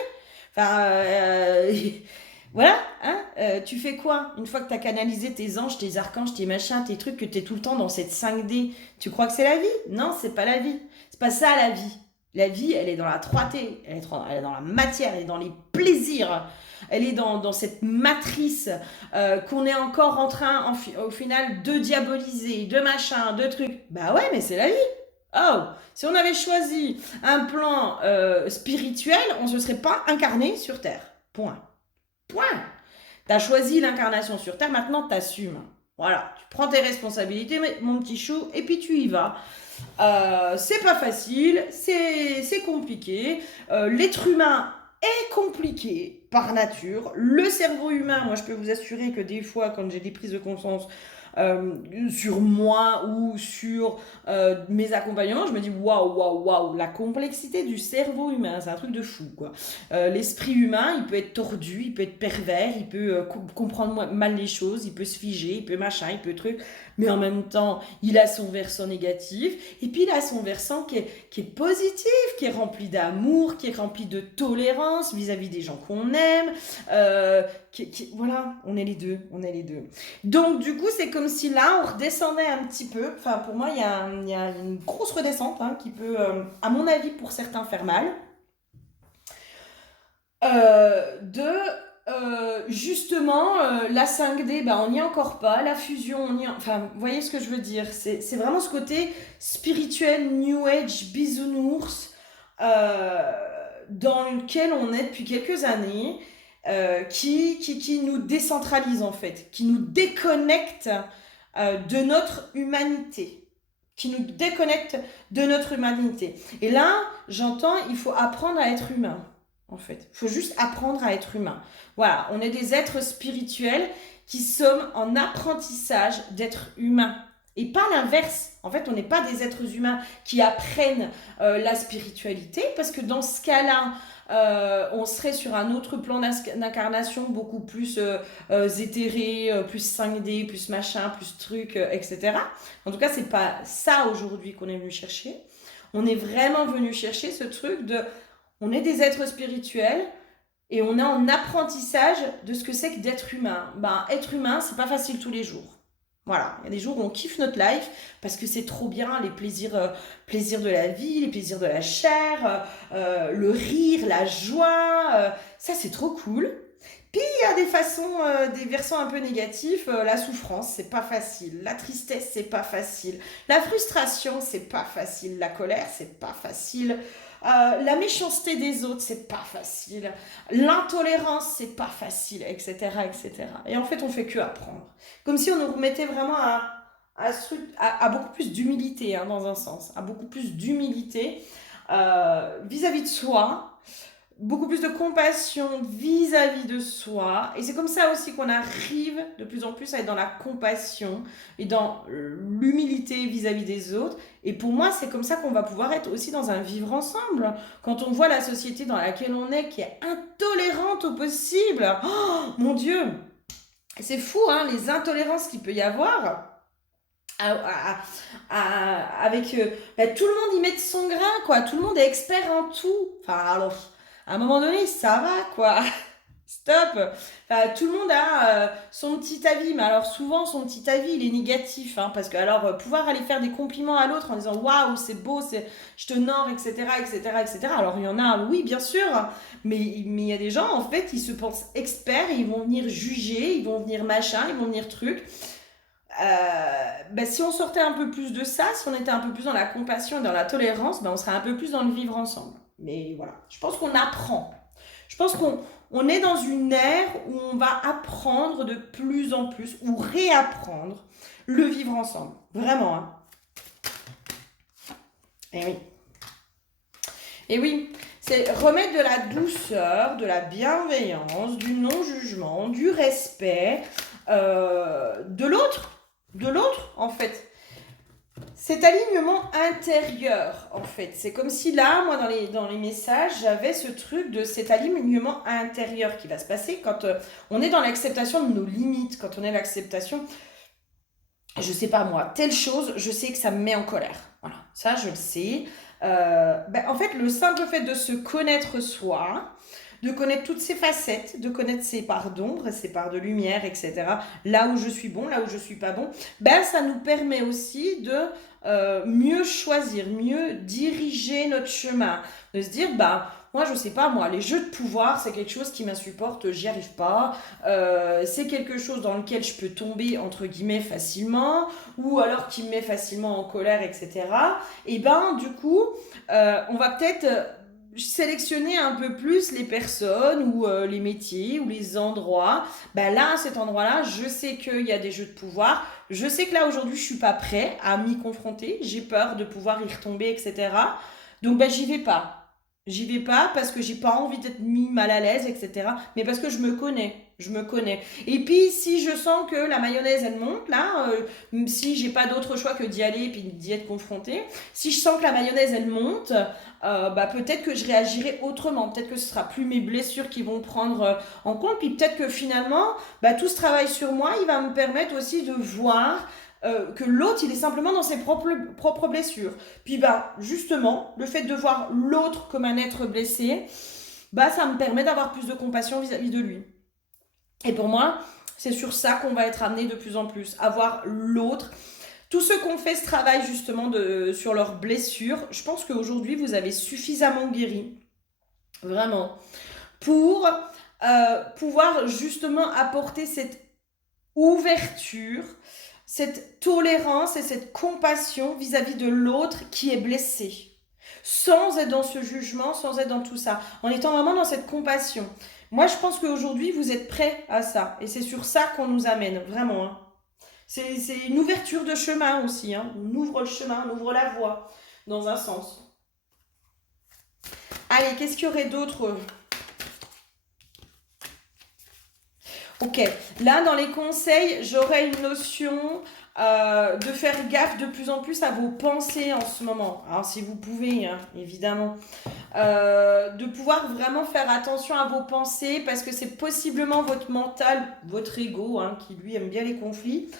Enfin, voilà, hein. Tu fais quoi une fois que t'as canalisé tes anges, tes archanges, tes machins, tes trucs, que t'es tout le temps dans cette 5D? Tu crois que c'est la vie? Non, c'est pas la vie. C'est pas ça la vie. La vie, elle est dans la 3D, elle est dans la matière, elle est dans les plaisirs, elle est dans cette matrice qu'on est encore en train, au final, de diaboliser, de machin, de trucs. Bah ouais, mais c'est la vie. Oh, si on avait choisi un plan spirituel, on ne se serait pas incarné sur Terre. Point. Point. T'as choisi l'incarnation sur Terre, maintenant t'assumes. Voilà, tu prends tes responsabilités, mon petit chou, et puis tu y vas. C'est pas facile, c'est compliqué. L'être humain est compliqué par nature. Le cerveau humain, moi je peux vous assurer que des fois, quand j'ai des prises de conscience sur moi ou sur mes accompagnements, je me dis waouh, waouh, waouh, la complexité du cerveau humain, c'est un truc de fou, quoi. L'esprit humain, il peut être tordu, il peut être pervers, il peut comprendre mal les choses, il peut se figer, il peut machin, il peut truc, mais en même temps, il a son versant négatif, et puis il a son versant qui est positif, qui est rempli d'amour, qui est rempli de tolérance vis-à-vis des gens qu'on aime, voilà, on est les deux, on est les deux. Donc du coup, c'est comme si là, on redescendait un petit peu. Enfin, pour moi, il y a une grosse redescente qui peut, à mon avis, pour certains faire mal. De justement la 5D, on n'y est encore pas. La fusion, enfin, vous voyez ce que je veux dire. C'est vraiment ce côté spirituel, New Age, bisounours, dans lequel on est depuis quelques années. Qui nous décentralise en fait, qui nous déconnecte de notre humanité. qui nous déconnecte de notre humanité. Et là, j'entends, il faut apprendre à être humain, en fait. Il faut juste apprendre à être humain. Voilà, on est des êtres spirituels qui sommes en apprentissage d'être humains. Et pas l'inverse. En fait, on n'est pas des êtres humains qui apprennent la spiritualité, parce que dans ce cas-là, on serait sur un autre plan d'incarnation beaucoup plus éthéré, plus 5D, plus machin, plus truc, etc. En tout cas, c'est pas ça aujourd'hui qu'on est venu chercher. On est vraiment venu chercher ce truc de... On est des êtres spirituels et on est en apprentissage de ce que c'est que d'être humain. Ben, être humain, c'est pas facile tous les jours. Voilà, il y a des jours où on kiffe notre life parce que c'est trop bien, les plaisirs de la vie, les plaisirs de la chair, le rire, la joie, ça c'est trop cool. Puis il y a des versants un peu négatifs, la souffrance c'est pas facile, la tristesse c'est pas facile, la frustration c'est pas facile, la colère c'est pas facile, la méchanceté des autres c'est pas facile, l'intolérance c'est pas facile, etc., etc. Et en fait on fait que apprendre. Comme si on nous remettait vraiment à beaucoup plus d'humilité, hein, dans un sens, à beaucoup plus d'humilité vis-à-vis de soi, beaucoup plus de compassion vis-à-vis de soi. Et c'est comme ça aussi qu'on arrive de plus en plus à être dans la compassion et dans l'humilité vis-à-vis des autres. Et pour moi, c'est comme ça qu'on va pouvoir être aussi dans un vivre ensemble. Quand on voit la société dans laquelle on est, qui est intolérante au possible, oh mon Dieu, c'est fou, hein, les intolérances qu'il peut y avoir. Avec bah, tout le monde y met de son grain, quoi. Tout le monde est expert en tout. Enfin, alors, à un moment donné, ça va, quoi. Stop. Enfin, tout le monde a son petit avis, mais alors souvent son petit avis il est négatif, hein, parce que alors pouvoir aller faire des compliments à l'autre en disant waouh c'est beau, je t'honore, etc., etc., etc. Alors il y en a, oui bien sûr, mais il y a des gens en fait ils se pensent experts, et ils vont venir juger, ils vont venir machin, ils vont venir truc. Ben, si on sortait un peu plus de ça, si on était un peu plus dans la compassion et dans la tolérance, ben, on serait un peu plus dans le vivre ensemble. Mais voilà, je pense qu'on apprend. Je pense qu'on est dans une ère où on va apprendre de plus en plus, ou réapprendre le vivre ensemble. Vraiment, hein. Et oui. Et oui, c'est remettre de la douceur, de la bienveillance, du non-jugement, du respect de l'autre. De l'autre, en fait. Cet alignement intérieur, en fait. C'est comme si là, moi, dans les messages, j'avais ce truc de cet alignement intérieur qui va se passer quand on est dans l'acceptation de nos limites, quand on est l'acceptation, je sais pas moi, telle chose, je sais que ça me met en colère. Voilà, ça, je le sais. Ben, en fait, le simple fait de se connaître soi, de connaître toutes ses facettes, de connaître ses parts d'ombre, ses parts de lumière, etc. Là où je suis bon, là où je suis pas bon, ben ça nous permet aussi de mieux choisir, mieux diriger notre chemin, de se dire bah moi je sais pas moi, les jeux de pouvoir c'est quelque chose qui m'insupporte, j'y arrive pas, c'est quelque chose dans lequel je peux tomber entre guillemets facilement, ou alors qui me met facilement en colère, etc. Et ben du coup on va peut-être sélectionner un peu plus les personnes ou les métiers ou les endroits. Ben là, à cet endroit-là, je sais qu'il y a des jeux de pouvoir. Je sais que là, aujourd'hui, je suis pas prêt à m'y confronter. J'ai peur de pouvoir y retomber, etc. Donc, ben, j'y vais pas. J'y vais pas parce que j'ai pas envie d'être mis mal à l'aise, etc. Mais parce que je me connais. Je me connais. Et puis, si je sens que la mayonnaise, elle monte, là, si j'ai pas d'autre choix que d'y aller et puis d'y être confrontée, si je sens que la mayonnaise, elle monte, bah, peut-être que je réagirai autrement. Peut-être que ce sera plus mes blessures qui vont prendre en compte. Puis peut-être que finalement, bah, tout ce travail sur moi, il va me permettre aussi de voir que l'autre, il est simplement dans ses propres blessures. Puis bah, justement, le fait de voir l'autre comme un être blessé, bah, ça me permet d'avoir plus de compassion vis-à-vis de lui. Et pour moi, c'est sur ça qu'on va être amené de plus en plus, à voir l'autre. Tous ceux qui ont fait ce travail justement sur leurs blessures, je pense qu'aujourd'hui, vous avez suffisamment guéri, vraiment, pour pouvoir justement apporter cette ouverture, cette tolérance et cette compassion vis-à-vis de l'autre qui est blessé. Sans être dans ce jugement, sans être dans tout ça, en étant vraiment dans cette compassion. Moi, je pense qu'aujourd'hui, vous êtes prêts à ça. Et c'est sur ça qu'on nous amène, vraiment, hein. C'est une ouverture de chemin aussi, hein. On ouvre le chemin, on ouvre la voie, dans un sens. Allez, qu'est-ce qu'il y aurait d'autre? Ok, là dans les conseils, j'aurais une notion de faire gaffe de plus en plus à vos pensées en ce moment. Alors si vous pouvez, hein, évidemment. De pouvoir vraiment faire attention à vos pensées parce que c'est possiblement votre mental, votre ego, hein, qui lui aime bien les conflits.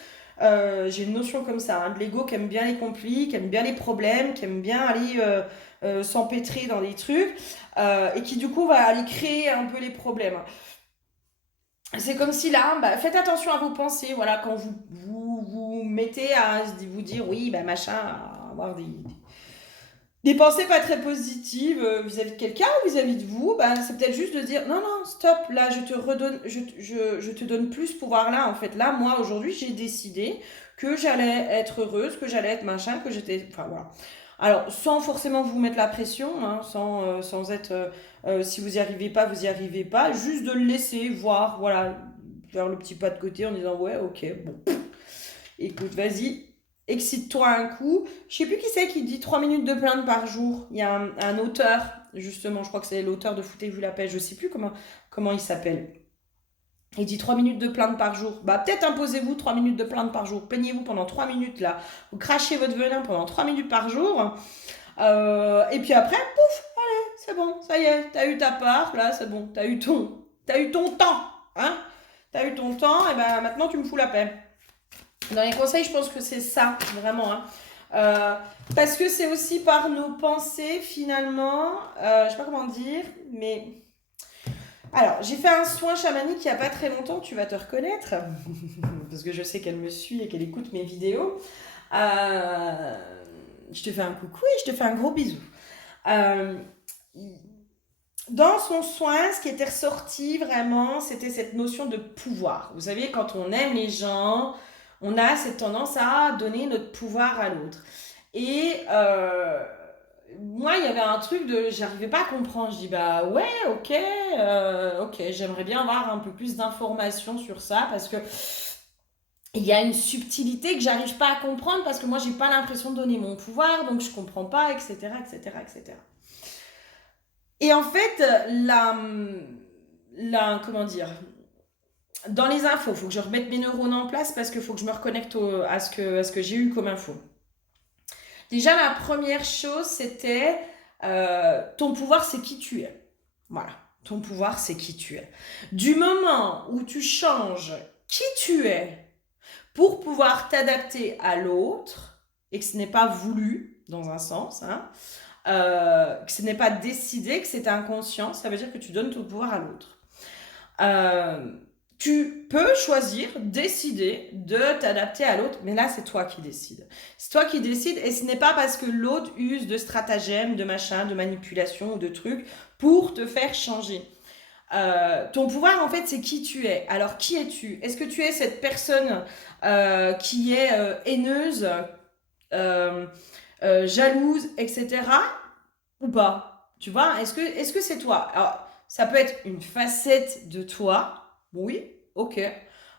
J'ai une notion comme ça, hein, de l'ego qui aime bien les conflits, qui aime bien les problèmes, qui aime bien aller s'empêtrer dans les trucs et qui du coup va aller créer un peu les problèmes. C'est comme si là, bah, faites attention à vos pensées, voilà, quand vous mettez à vous dire oui, bah machin, à avoir des pensées pas très positives vis-à-vis de quelqu'un ou vis-à-vis de vous, bah, c'est peut-être juste de dire non, non, stop, là, je te redonne, je te donne plus ce pouvoir-là. En fait, là, moi, aujourd'hui, j'ai décidé que j'allais être heureuse, que j'allais être machin, que j'étais. Enfin, voilà. Alors, sans forcément vous mettre la pression, hein, sans être. Si vous y arrivez pas, vous y arrivez pas. Juste de le laisser voir, voilà, faire le petit pas de côté en disant ouais, ok, bon, écoute, vas-y, excite-toi un coup. Je sais plus qui c'est qui dit 3 minutes de plainte par jour. Il y a un auteur, justement, je crois que c'est l'auteur de Foutez-vous la paix, je sais plus comment il s'appelle. Il dit 3 minutes de plainte par jour. Bah peut-être imposez-vous 3 minutes de plainte par jour. Peignez-vous pendant 3 minutes là. Vous crachez votre venin pendant 3 minutes par jour. Et puis après, pouf, allez, c'est bon, ça y est, t'as eu ta part, là c'est bon, t'as eu ton temps. Hein, t'as eu ton temps, et ben maintenant tu me fous la paix. Dans les conseils, je pense que c'est ça, vraiment. Hein. Euh, Parce que c'est aussi par nos pensées, finalement, je sais pas comment dire, mais... Alors, j'ai fait un soin chamanique il y a pas très longtemps, tu vas te reconnaître, parce que je sais qu'elle me suit et qu'elle écoute mes vidéos. Euh, je te fais un coucou et je te fais un gros bisou. Euh, Dans son soin, ce qui était ressorti vraiment, c'était cette notion de pouvoir. Vous savez, quand on aime les gens, on a cette tendance à donner notre pouvoir à l'autre. Et moi, il y avait un truc de, j'arrivais pas à comprendre. Je dis bah ouais, ok, j'aimerais bien avoir un peu plus d'informations sur ça parce que il y a une subtilité que j'arrive pas à comprendre parce que moi, j'ai pas l'impression de donner mon pouvoir, donc je comprends pas, etc., etc., etc. Et en fait, comment dire, dans les infos, il faut que je remette mes neurones en place parce qu'il faut que je me reconnecte à ce que j'ai eu comme info. Déjà, la première chose, c'était ton pouvoir, c'est qui tu es. Voilà, ton pouvoir, c'est qui tu es. Du moment où tu changes qui tu es pour pouvoir t'adapter à l'autre, et que ce n'est pas voulu, dans un sens, hein, que ce n'est pas décidé, que c'est inconscient, ça veut dire que tu donnes ton pouvoir à l'autre. Euh, Tu peux choisir, décider de t'adapter à l'autre, mais là c'est toi qui décides. C'est toi qui décides et ce n'est pas parce que l'autre use de stratagèmes, de machins, de manipulations ou de trucs pour te faire changer. Ton pouvoir en fait c'est qui tu es. Alors qui es-tu? Est-ce que tu es cette personne qui est haineuse, euh, jalouse, etc. ou pas? Tu vois, est-ce que c'est toi? Alors, ça peut être une facette de toi, oui, ok.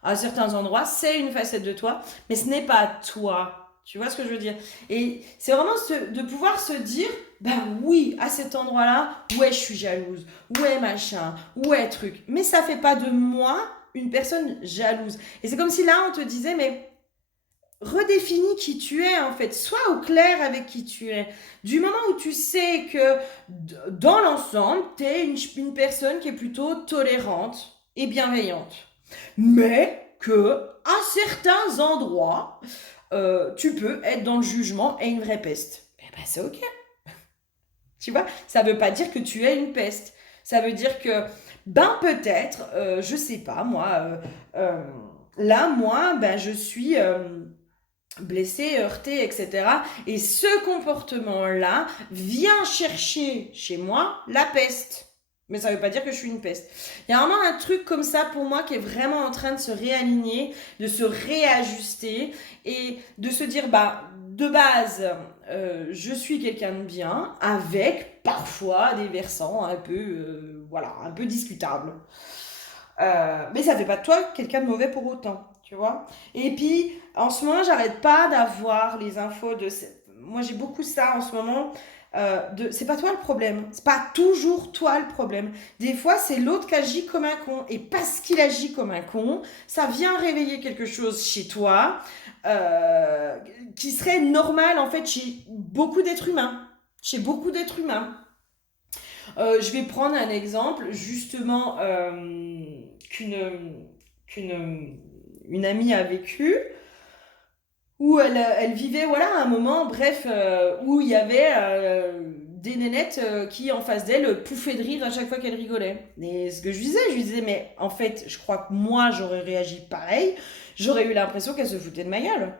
À certains endroits, c'est une facette de toi, mais ce n'est pas toi. Tu vois ce que je veux dire? Et c'est vraiment de pouvoir se dire, ben oui, à cet endroit-là, ouais, je suis jalouse, ouais, machin, ouais, truc. Mais ça fait pas de moi une personne jalouse. Et c'est comme si là, on te disait, mais redéfinis qui tu es en fait, sois au clair avec qui tu es. Du moment où tu sais que dans l'ensemble, tu es une personne qui est plutôt tolérante et bienveillante, mais que à certains endroits, tu peux être dans le jugement et une vraie peste. Eh ben c'est ok. Tu vois, ça veut pas dire que tu es une peste. Ça veut dire que, ben peut-être, je sais pas, moi, là, moi, ben je suis blessé, heurté, etc. Et ce comportement-là vient chercher chez moi la peste. Mais ça ne veut pas dire que je suis une peste. Il y a vraiment un truc comme ça pour moi qui est vraiment en train de se réaligner, de se réajuster et de se dire, bah, de base, je suis quelqu'un de bien, avec parfois des versants un peu, voilà, un peu discutables. Mais ça ne fait pas de toi quelqu'un de mauvais pour autant. tu vois. Et puis, en ce moment, j'arrête pas d'avoir les infos de... Moi, j'ai beaucoup ça en ce moment. C'est pas toi le problème. C'est pas toujours toi le problème. Des fois, c'est l'autre qui agit comme un con. Et parce qu'il agit comme un con, ça vient réveiller quelque chose chez toi euh, qui serait normal, en fait, chez beaucoup d'êtres humains. Chez beaucoup d'êtres humains. Je vais prendre un exemple, justement, qu'une une amie a vécu, où elle vivait, voilà, un moment, bref, où il y avait des nénettes qui, en face d'elle, pouffaient de rire à chaque fois qu'elle rigolait. Et ce que je lui disais, mais en fait, je crois que moi, j'aurais réagi pareil, j'aurais eu l'impression qu'elle se foutait de ma gueule.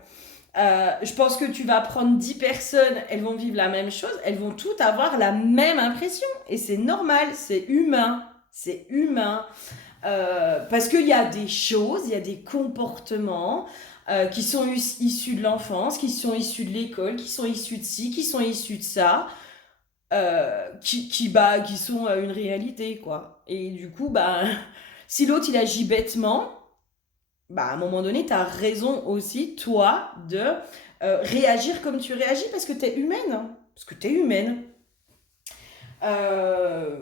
Je pense que tu vas prendre 10 personnes, elles vont vivre la même chose, elles vont toutes avoir la même impression. Et c'est normal, c'est humain. C'est humain. Parce qu'il y a des choses, il y a des comportements qui sont issus de l'enfance, qui sont issus de l'école, qui sont issus de ci, qui sont issus de ça, qui sont une réalité, quoi. Et du coup, bah, si l'autre il agit bêtement, bah, à un moment donné, tu as raison aussi, toi, de réagir comme tu réagis parce que tu es humaine. Hein. Parce que tu es humaine. Euh,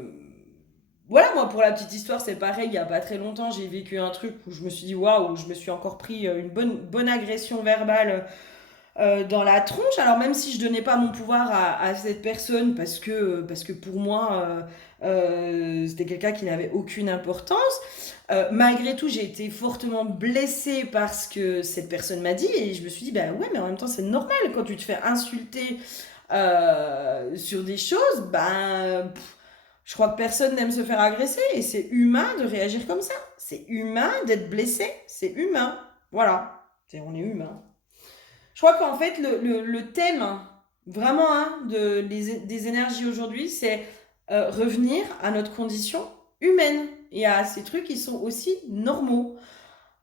Voilà, moi, pour la petite histoire, c'est pareil. Il n'y a pas très longtemps, j'ai vécu un truc où je me suis dit, waouh, je me suis encore pris une bonne agression verbale dans la tronche. Alors, même si je donnais pas mon pouvoir à cette personne parce que pour moi, c'était quelqu'un qui n'avait aucune importance. Malgré tout, j'ai été fortement blessée parce que cette personne m'a dit, et je me suis dit, bah ouais, mais en même temps, c'est normal quand tu te fais insulter sur des choses, je crois que personne n'aime se faire agresser, et c'est humain de réagir comme ça. C'est humain d'être blessé, c'est humain. Voilà, on est humain. Je crois qu'en fait, le thème, vraiment, hein, des énergies aujourd'hui, c'est revenir à notre condition humaine et à ces trucs qui sont aussi normaux.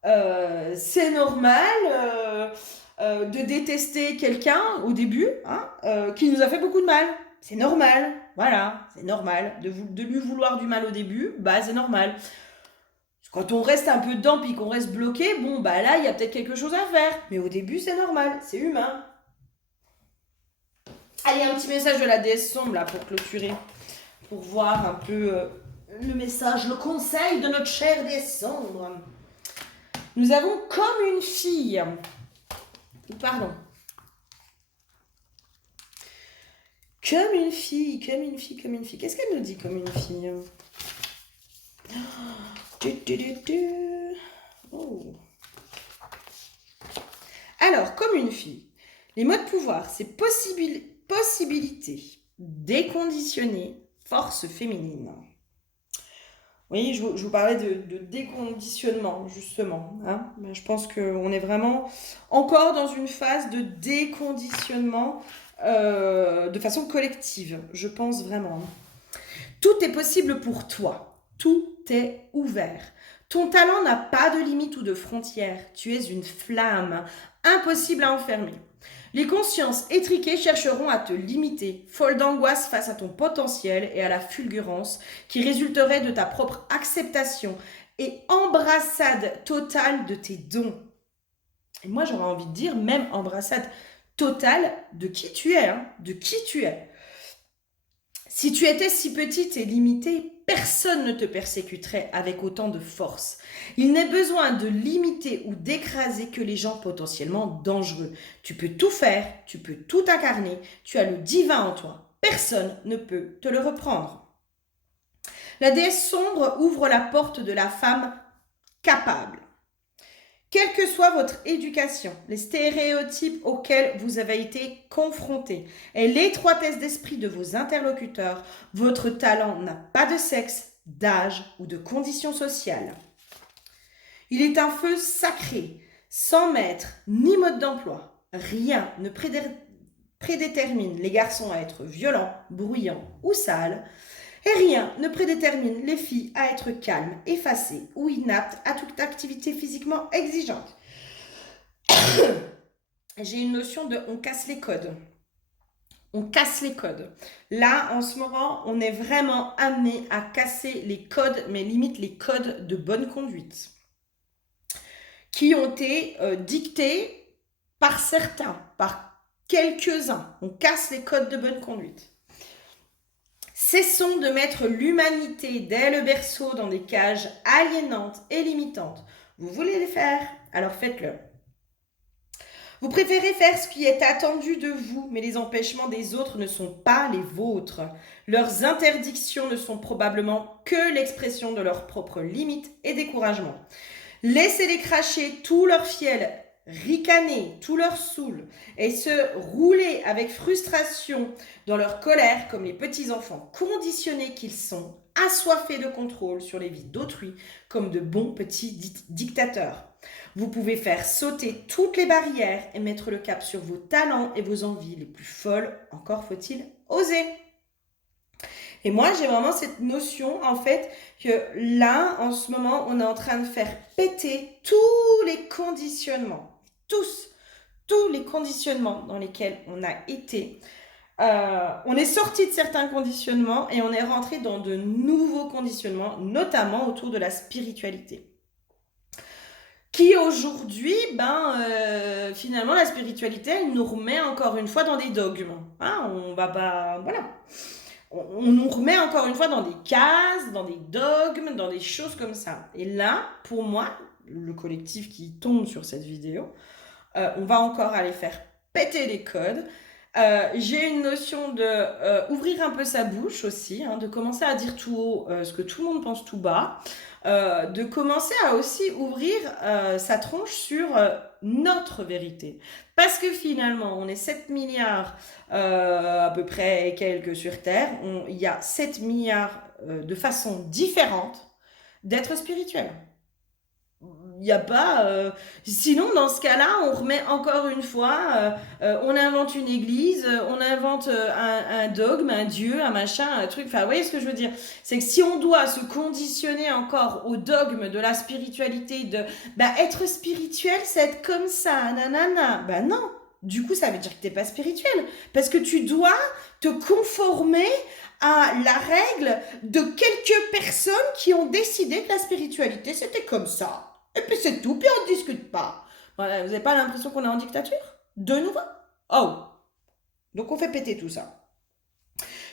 C'est normal de détester quelqu'un au début hein, qui nous a fait beaucoup de mal. C'est normal, voilà, c'est normal. De lui vouloir du mal au début, bah c'est normal. Quand on reste un peu dedans puis qu'on reste bloqué, bon bah là il y a peut-être quelque chose à faire. Mais au début c'est normal, c'est humain. Allez, un petit message de la déesse sombre là pour clôturer, pour voir un peu le message, le conseil de notre chère déesse sombre. Nous avons comme une fille. Pardon. Comme une fille, comme une fille, comme une fille. Qu'est-ce qu'elle nous dit comme une fille? Oh. Alors, comme une fille, les mots de pouvoir, c'est possibilité, déconditionner, force féminine. Oui, je vous parlais de déconditionnement, justement. Hein. Je pense qu'on est vraiment encore dans une phase de déconditionnement de façon collective. Je pense vraiment. Tout est possible pour toi. Tout est ouvert. Ton talent n'a pas de limite ou de frontières. Tu es une flamme, impossible à enfermer. Les consciences étriquées chercheront à te limiter, folles d'angoisse face à ton potentiel et à la fulgurance qui résulterait de ta propre acceptation et embrassade totale de tes dons. Et moi, j'aurais envie de dire même embrassade totale de qui tu es, hein, de qui tu es. Si tu étais si petite et limitée, personne ne te persécuterait avec autant de force. Il n'est besoin de limiter ou d'écraser que les gens potentiellement dangereux. Tu peux tout faire, tu peux tout incarner, tu as le divin en toi. Personne ne peut te le reprendre. La déesse sombre ouvre la porte de la femme capable. Quelle que soit votre éducation, les stéréotypes auxquels vous avez été confrontés et l'étroitesse d'esprit de vos interlocuteurs, votre talent n'a pas de sexe, d'âge ou de condition sociale. Il est un feu sacré, sans maître ni mode d'emploi. Rien ne prédétermine les garçons à être violents, bruyants ou sales. Et rien ne prédétermine les filles à être calmes, effacées ou inaptes à toute activité physiquement exigeante. J'ai une notion de on casse les codes. On casse les codes. Là, en ce moment, on est vraiment amené à casser les codes, mais limite les codes de bonne conduite. qui ont été dictées par certains, par quelques-uns. On casse les codes de bonne conduite. Cessons de mettre l'humanité dès le berceau dans des cages aliénantes et limitantes. Vous voulez les faire? Alors faites-le. Vous préférez faire ce qui est attendu de vous, mais les empêchements des autres ne sont pas les vôtres. Leurs interdictions ne sont probablement que l'expression de leurs propres limites et découragement. Laissez-les cracher tout leur fiel, ricaner tout leur saoul et se rouler avec frustration dans leur colère comme les petits enfants conditionnés qu'ils sont, assoiffés de contrôle sur les vies d'autrui comme de bons petits dictateurs. Vous pouvez faire sauter toutes les barrières et mettre le cap sur vos talents et vos envies les plus folles. Encore faut-il oser. Et moi, j'ai vraiment cette notion, en fait, que là, en ce moment, on est en train de faire péter tous les conditionnements. Tous les conditionnements dans lesquels on a été. On est sorti de certains conditionnements et on est rentré dans de nouveaux conditionnements, notamment autour de la spiritualité. Qui aujourd'hui, finalement, la spiritualité, elle nous remet encore une fois dans des dogmes. Hein, on va pas, voilà. On nous remet encore une fois dans des cases, dans des dogmes, dans des choses comme ça. Et là, pour moi, le collectif qui tombe sur cette vidéo, on va encore aller faire péter les codes. J'ai une notion de ouvrir un peu sa bouche aussi, hein, de commencer à dire tout haut ce que tout le monde pense tout bas, de commencer à aussi ouvrir sa tronche sur notre vérité. Parce que finalement, on est 7 milliards à peu près et quelques sur Terre, il y a 7 milliards de façons différentes d'être spirituel. Il n'y a pas... Sinon, dans ce cas-là, on remet encore une fois, on invente une église, on invente un dogme, un dieu, un machin, un truc. Enfin, vous voyez ce que je veux dire? C'est que si on doit se conditionner encore au dogme de la spiritualité, de être spirituel, c'est être comme ça, nanana. Non. Du coup, ça veut dire que t'es pas spirituel. Parce que tu dois te conformer à la règle de quelques personnes qui ont décidé que la spiritualité, c'était comme ça. Et puis c'est tout, puis on ne discute pas. Voilà, vous n'avez pas l'impression qu'on est en dictature? De nouveau? Oh! Donc on fait péter tout ça.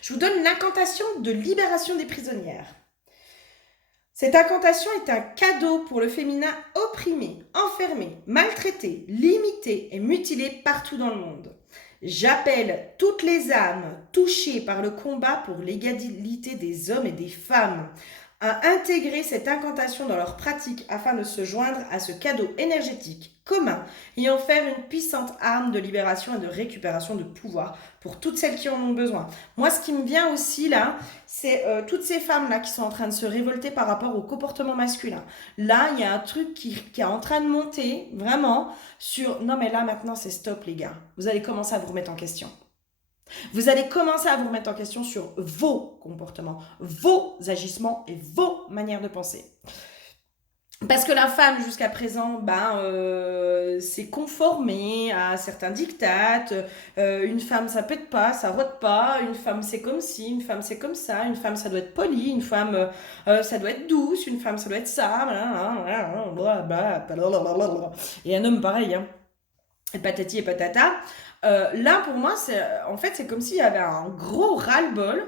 Je vous donne l'incantation de libération des prisonnières. Cette incantation est un cadeau pour le féminin opprimé, enfermé, maltraité, limité et mutilé partout dans le monde. J'appelle toutes les âmes touchées par le combat pour l'égalité des hommes et des femmes à intégrer cette incantation dans leur pratique afin de se joindre à ce cadeau énergétique commun et en faire une puissante arme de libération et de récupération de pouvoir pour toutes celles qui en ont besoin. Moi, ce qui me vient aussi là, c'est toutes ces femmes-là qui sont en train de se révolter par rapport au comportement masculin. Là, il y a un truc qui est en train de monter, vraiment, sur « Non, mais là, maintenant, c'est stop, les gars. Vous allez commencer à vous remettre en question. » Vous allez commencer à vous remettre en question sur vos comportements, vos agissements et vos manières de penser. Parce que la femme, jusqu'à présent, s'est conformée à certains dictates. Une femme, ça pète pas, ça rote pas. Une femme, c'est comme ci, une femme, c'est comme ça. Une femme, ça doit être poli. Une femme, ça doit être douce. Une femme, ça doit être ça. Et un homme, pareil. Hein. Et patati et patata. Là, pour moi, c'est comme s'il y avait un gros ras-le-bol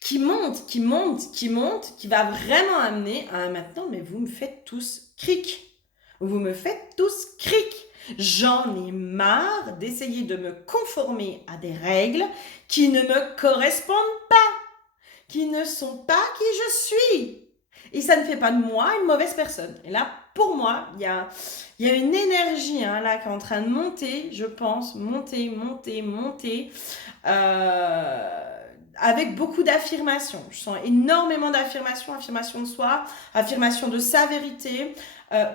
qui monte, qui va vraiment amener à maintenant, mais vous me faites tous cric. Vous me faites tous cric. J'en ai marre d'essayer de me conformer à des règles qui ne me correspondent pas, qui ne sont pas qui je suis. Et ça ne fait pas de moi une mauvaise personne. Et là, pour moi, il y a une énergie là qui est en train de monter, je pense, monter, avec beaucoup d'affirmations. Je sens énormément d'affirmations, affirmation de soi, affirmation de sa vérité,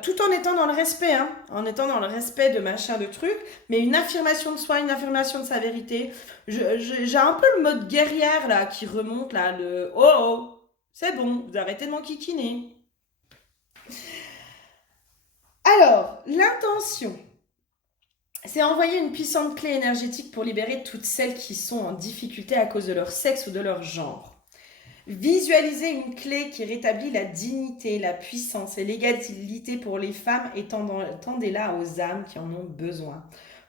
tout en étant dans le respect, en étant dans le respect de machin, de trucs, mais une affirmation de soi, une affirmation de sa vérité. J'ai un peu le mode guerrière là qui remonte là, le oh, c'est bon, vous arrêtez de m'enquiquiner. Alors, l'intention, c'est envoyer une puissante clé énergétique pour libérer toutes celles qui sont en difficulté à cause de leur sexe ou de leur genre. Visualisez une clé qui rétablit la dignité, la puissance et l'égalité pour les femmes et tendez-la aux âmes qui en ont besoin.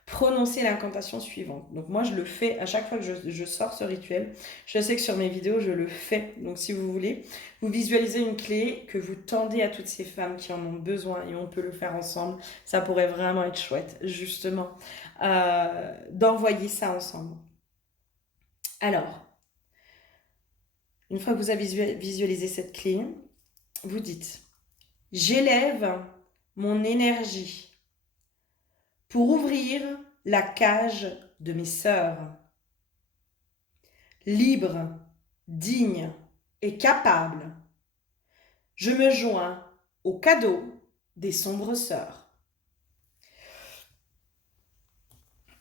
Prononcez l'incantation suivante. Donc moi, je le fais à chaque fois que je sors ce rituel. Je sais que sur mes vidéos, je le fais. Donc si vous voulez, vous visualisez une clé que vous tendez à toutes ces femmes qui en ont besoin et on peut le faire ensemble. Ça pourrait vraiment être chouette, justement, d'envoyer ça ensemble. Alors, une fois que vous avez visualisé cette clé, vous dites, j'élève mon énergie pour ouvrir la cage de mes sœurs. Libre, digne et capable, je me joins au cadeau des sombres sœurs.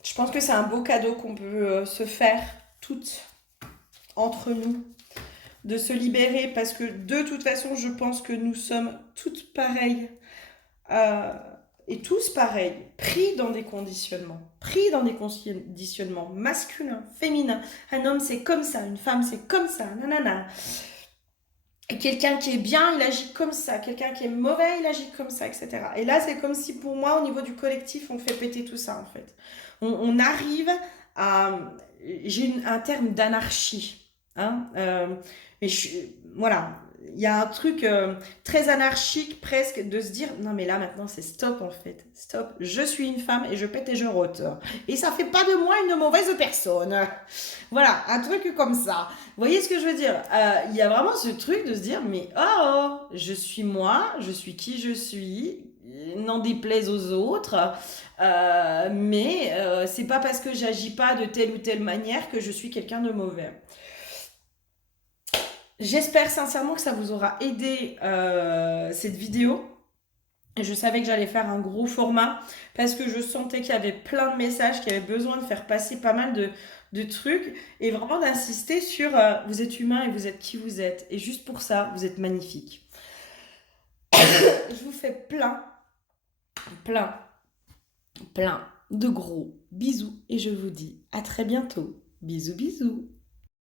Je pense que c'est un beau cadeau qu'on peut se faire toutes entre nous, de se libérer, parce que de toute façon, je pense que nous sommes toutes pareilles et tous pareils, pris dans des conditionnements masculins, féminins. Un homme, c'est comme ça, une femme, c'est comme ça, nanana. Et quelqu'un qui est bien, il agit comme ça. Quelqu'un qui est mauvais, il agit comme ça, etc. Et là, c'est comme si pour moi, au niveau du collectif, on fait péter tout ça, en fait. On arrive à... J'ai un terme d'anarchie. Hein, mais voilà, il y a un truc très anarchique presque de se dire non mais là maintenant c'est stop en fait, stop, je suis une femme et je pète et je rote et ça fait pas de moi une mauvaise personne. Voilà, un truc comme ça. Vous voyez ce que je veux dire? Il y a vraiment ce truc de se dire mais oh, je suis moi, je suis qui je suis, n'en déplaise aux autres. Mais c'est pas parce que j'agis pas de telle ou telle manière que je suis quelqu'un de mauvais. J'espère sincèrement que ça vous aura aidé cette vidéo. Je savais que j'allais faire un gros format parce que je sentais qu'il y avait plein de messages, qu'il y avait besoin de faire passer pas mal de trucs et vraiment d'insister sur vous êtes humain et vous êtes qui vous êtes. Et juste pour ça, vous êtes magnifique. Je vous fais plein de gros bisous et je vous dis à très bientôt. Bisous, bisous.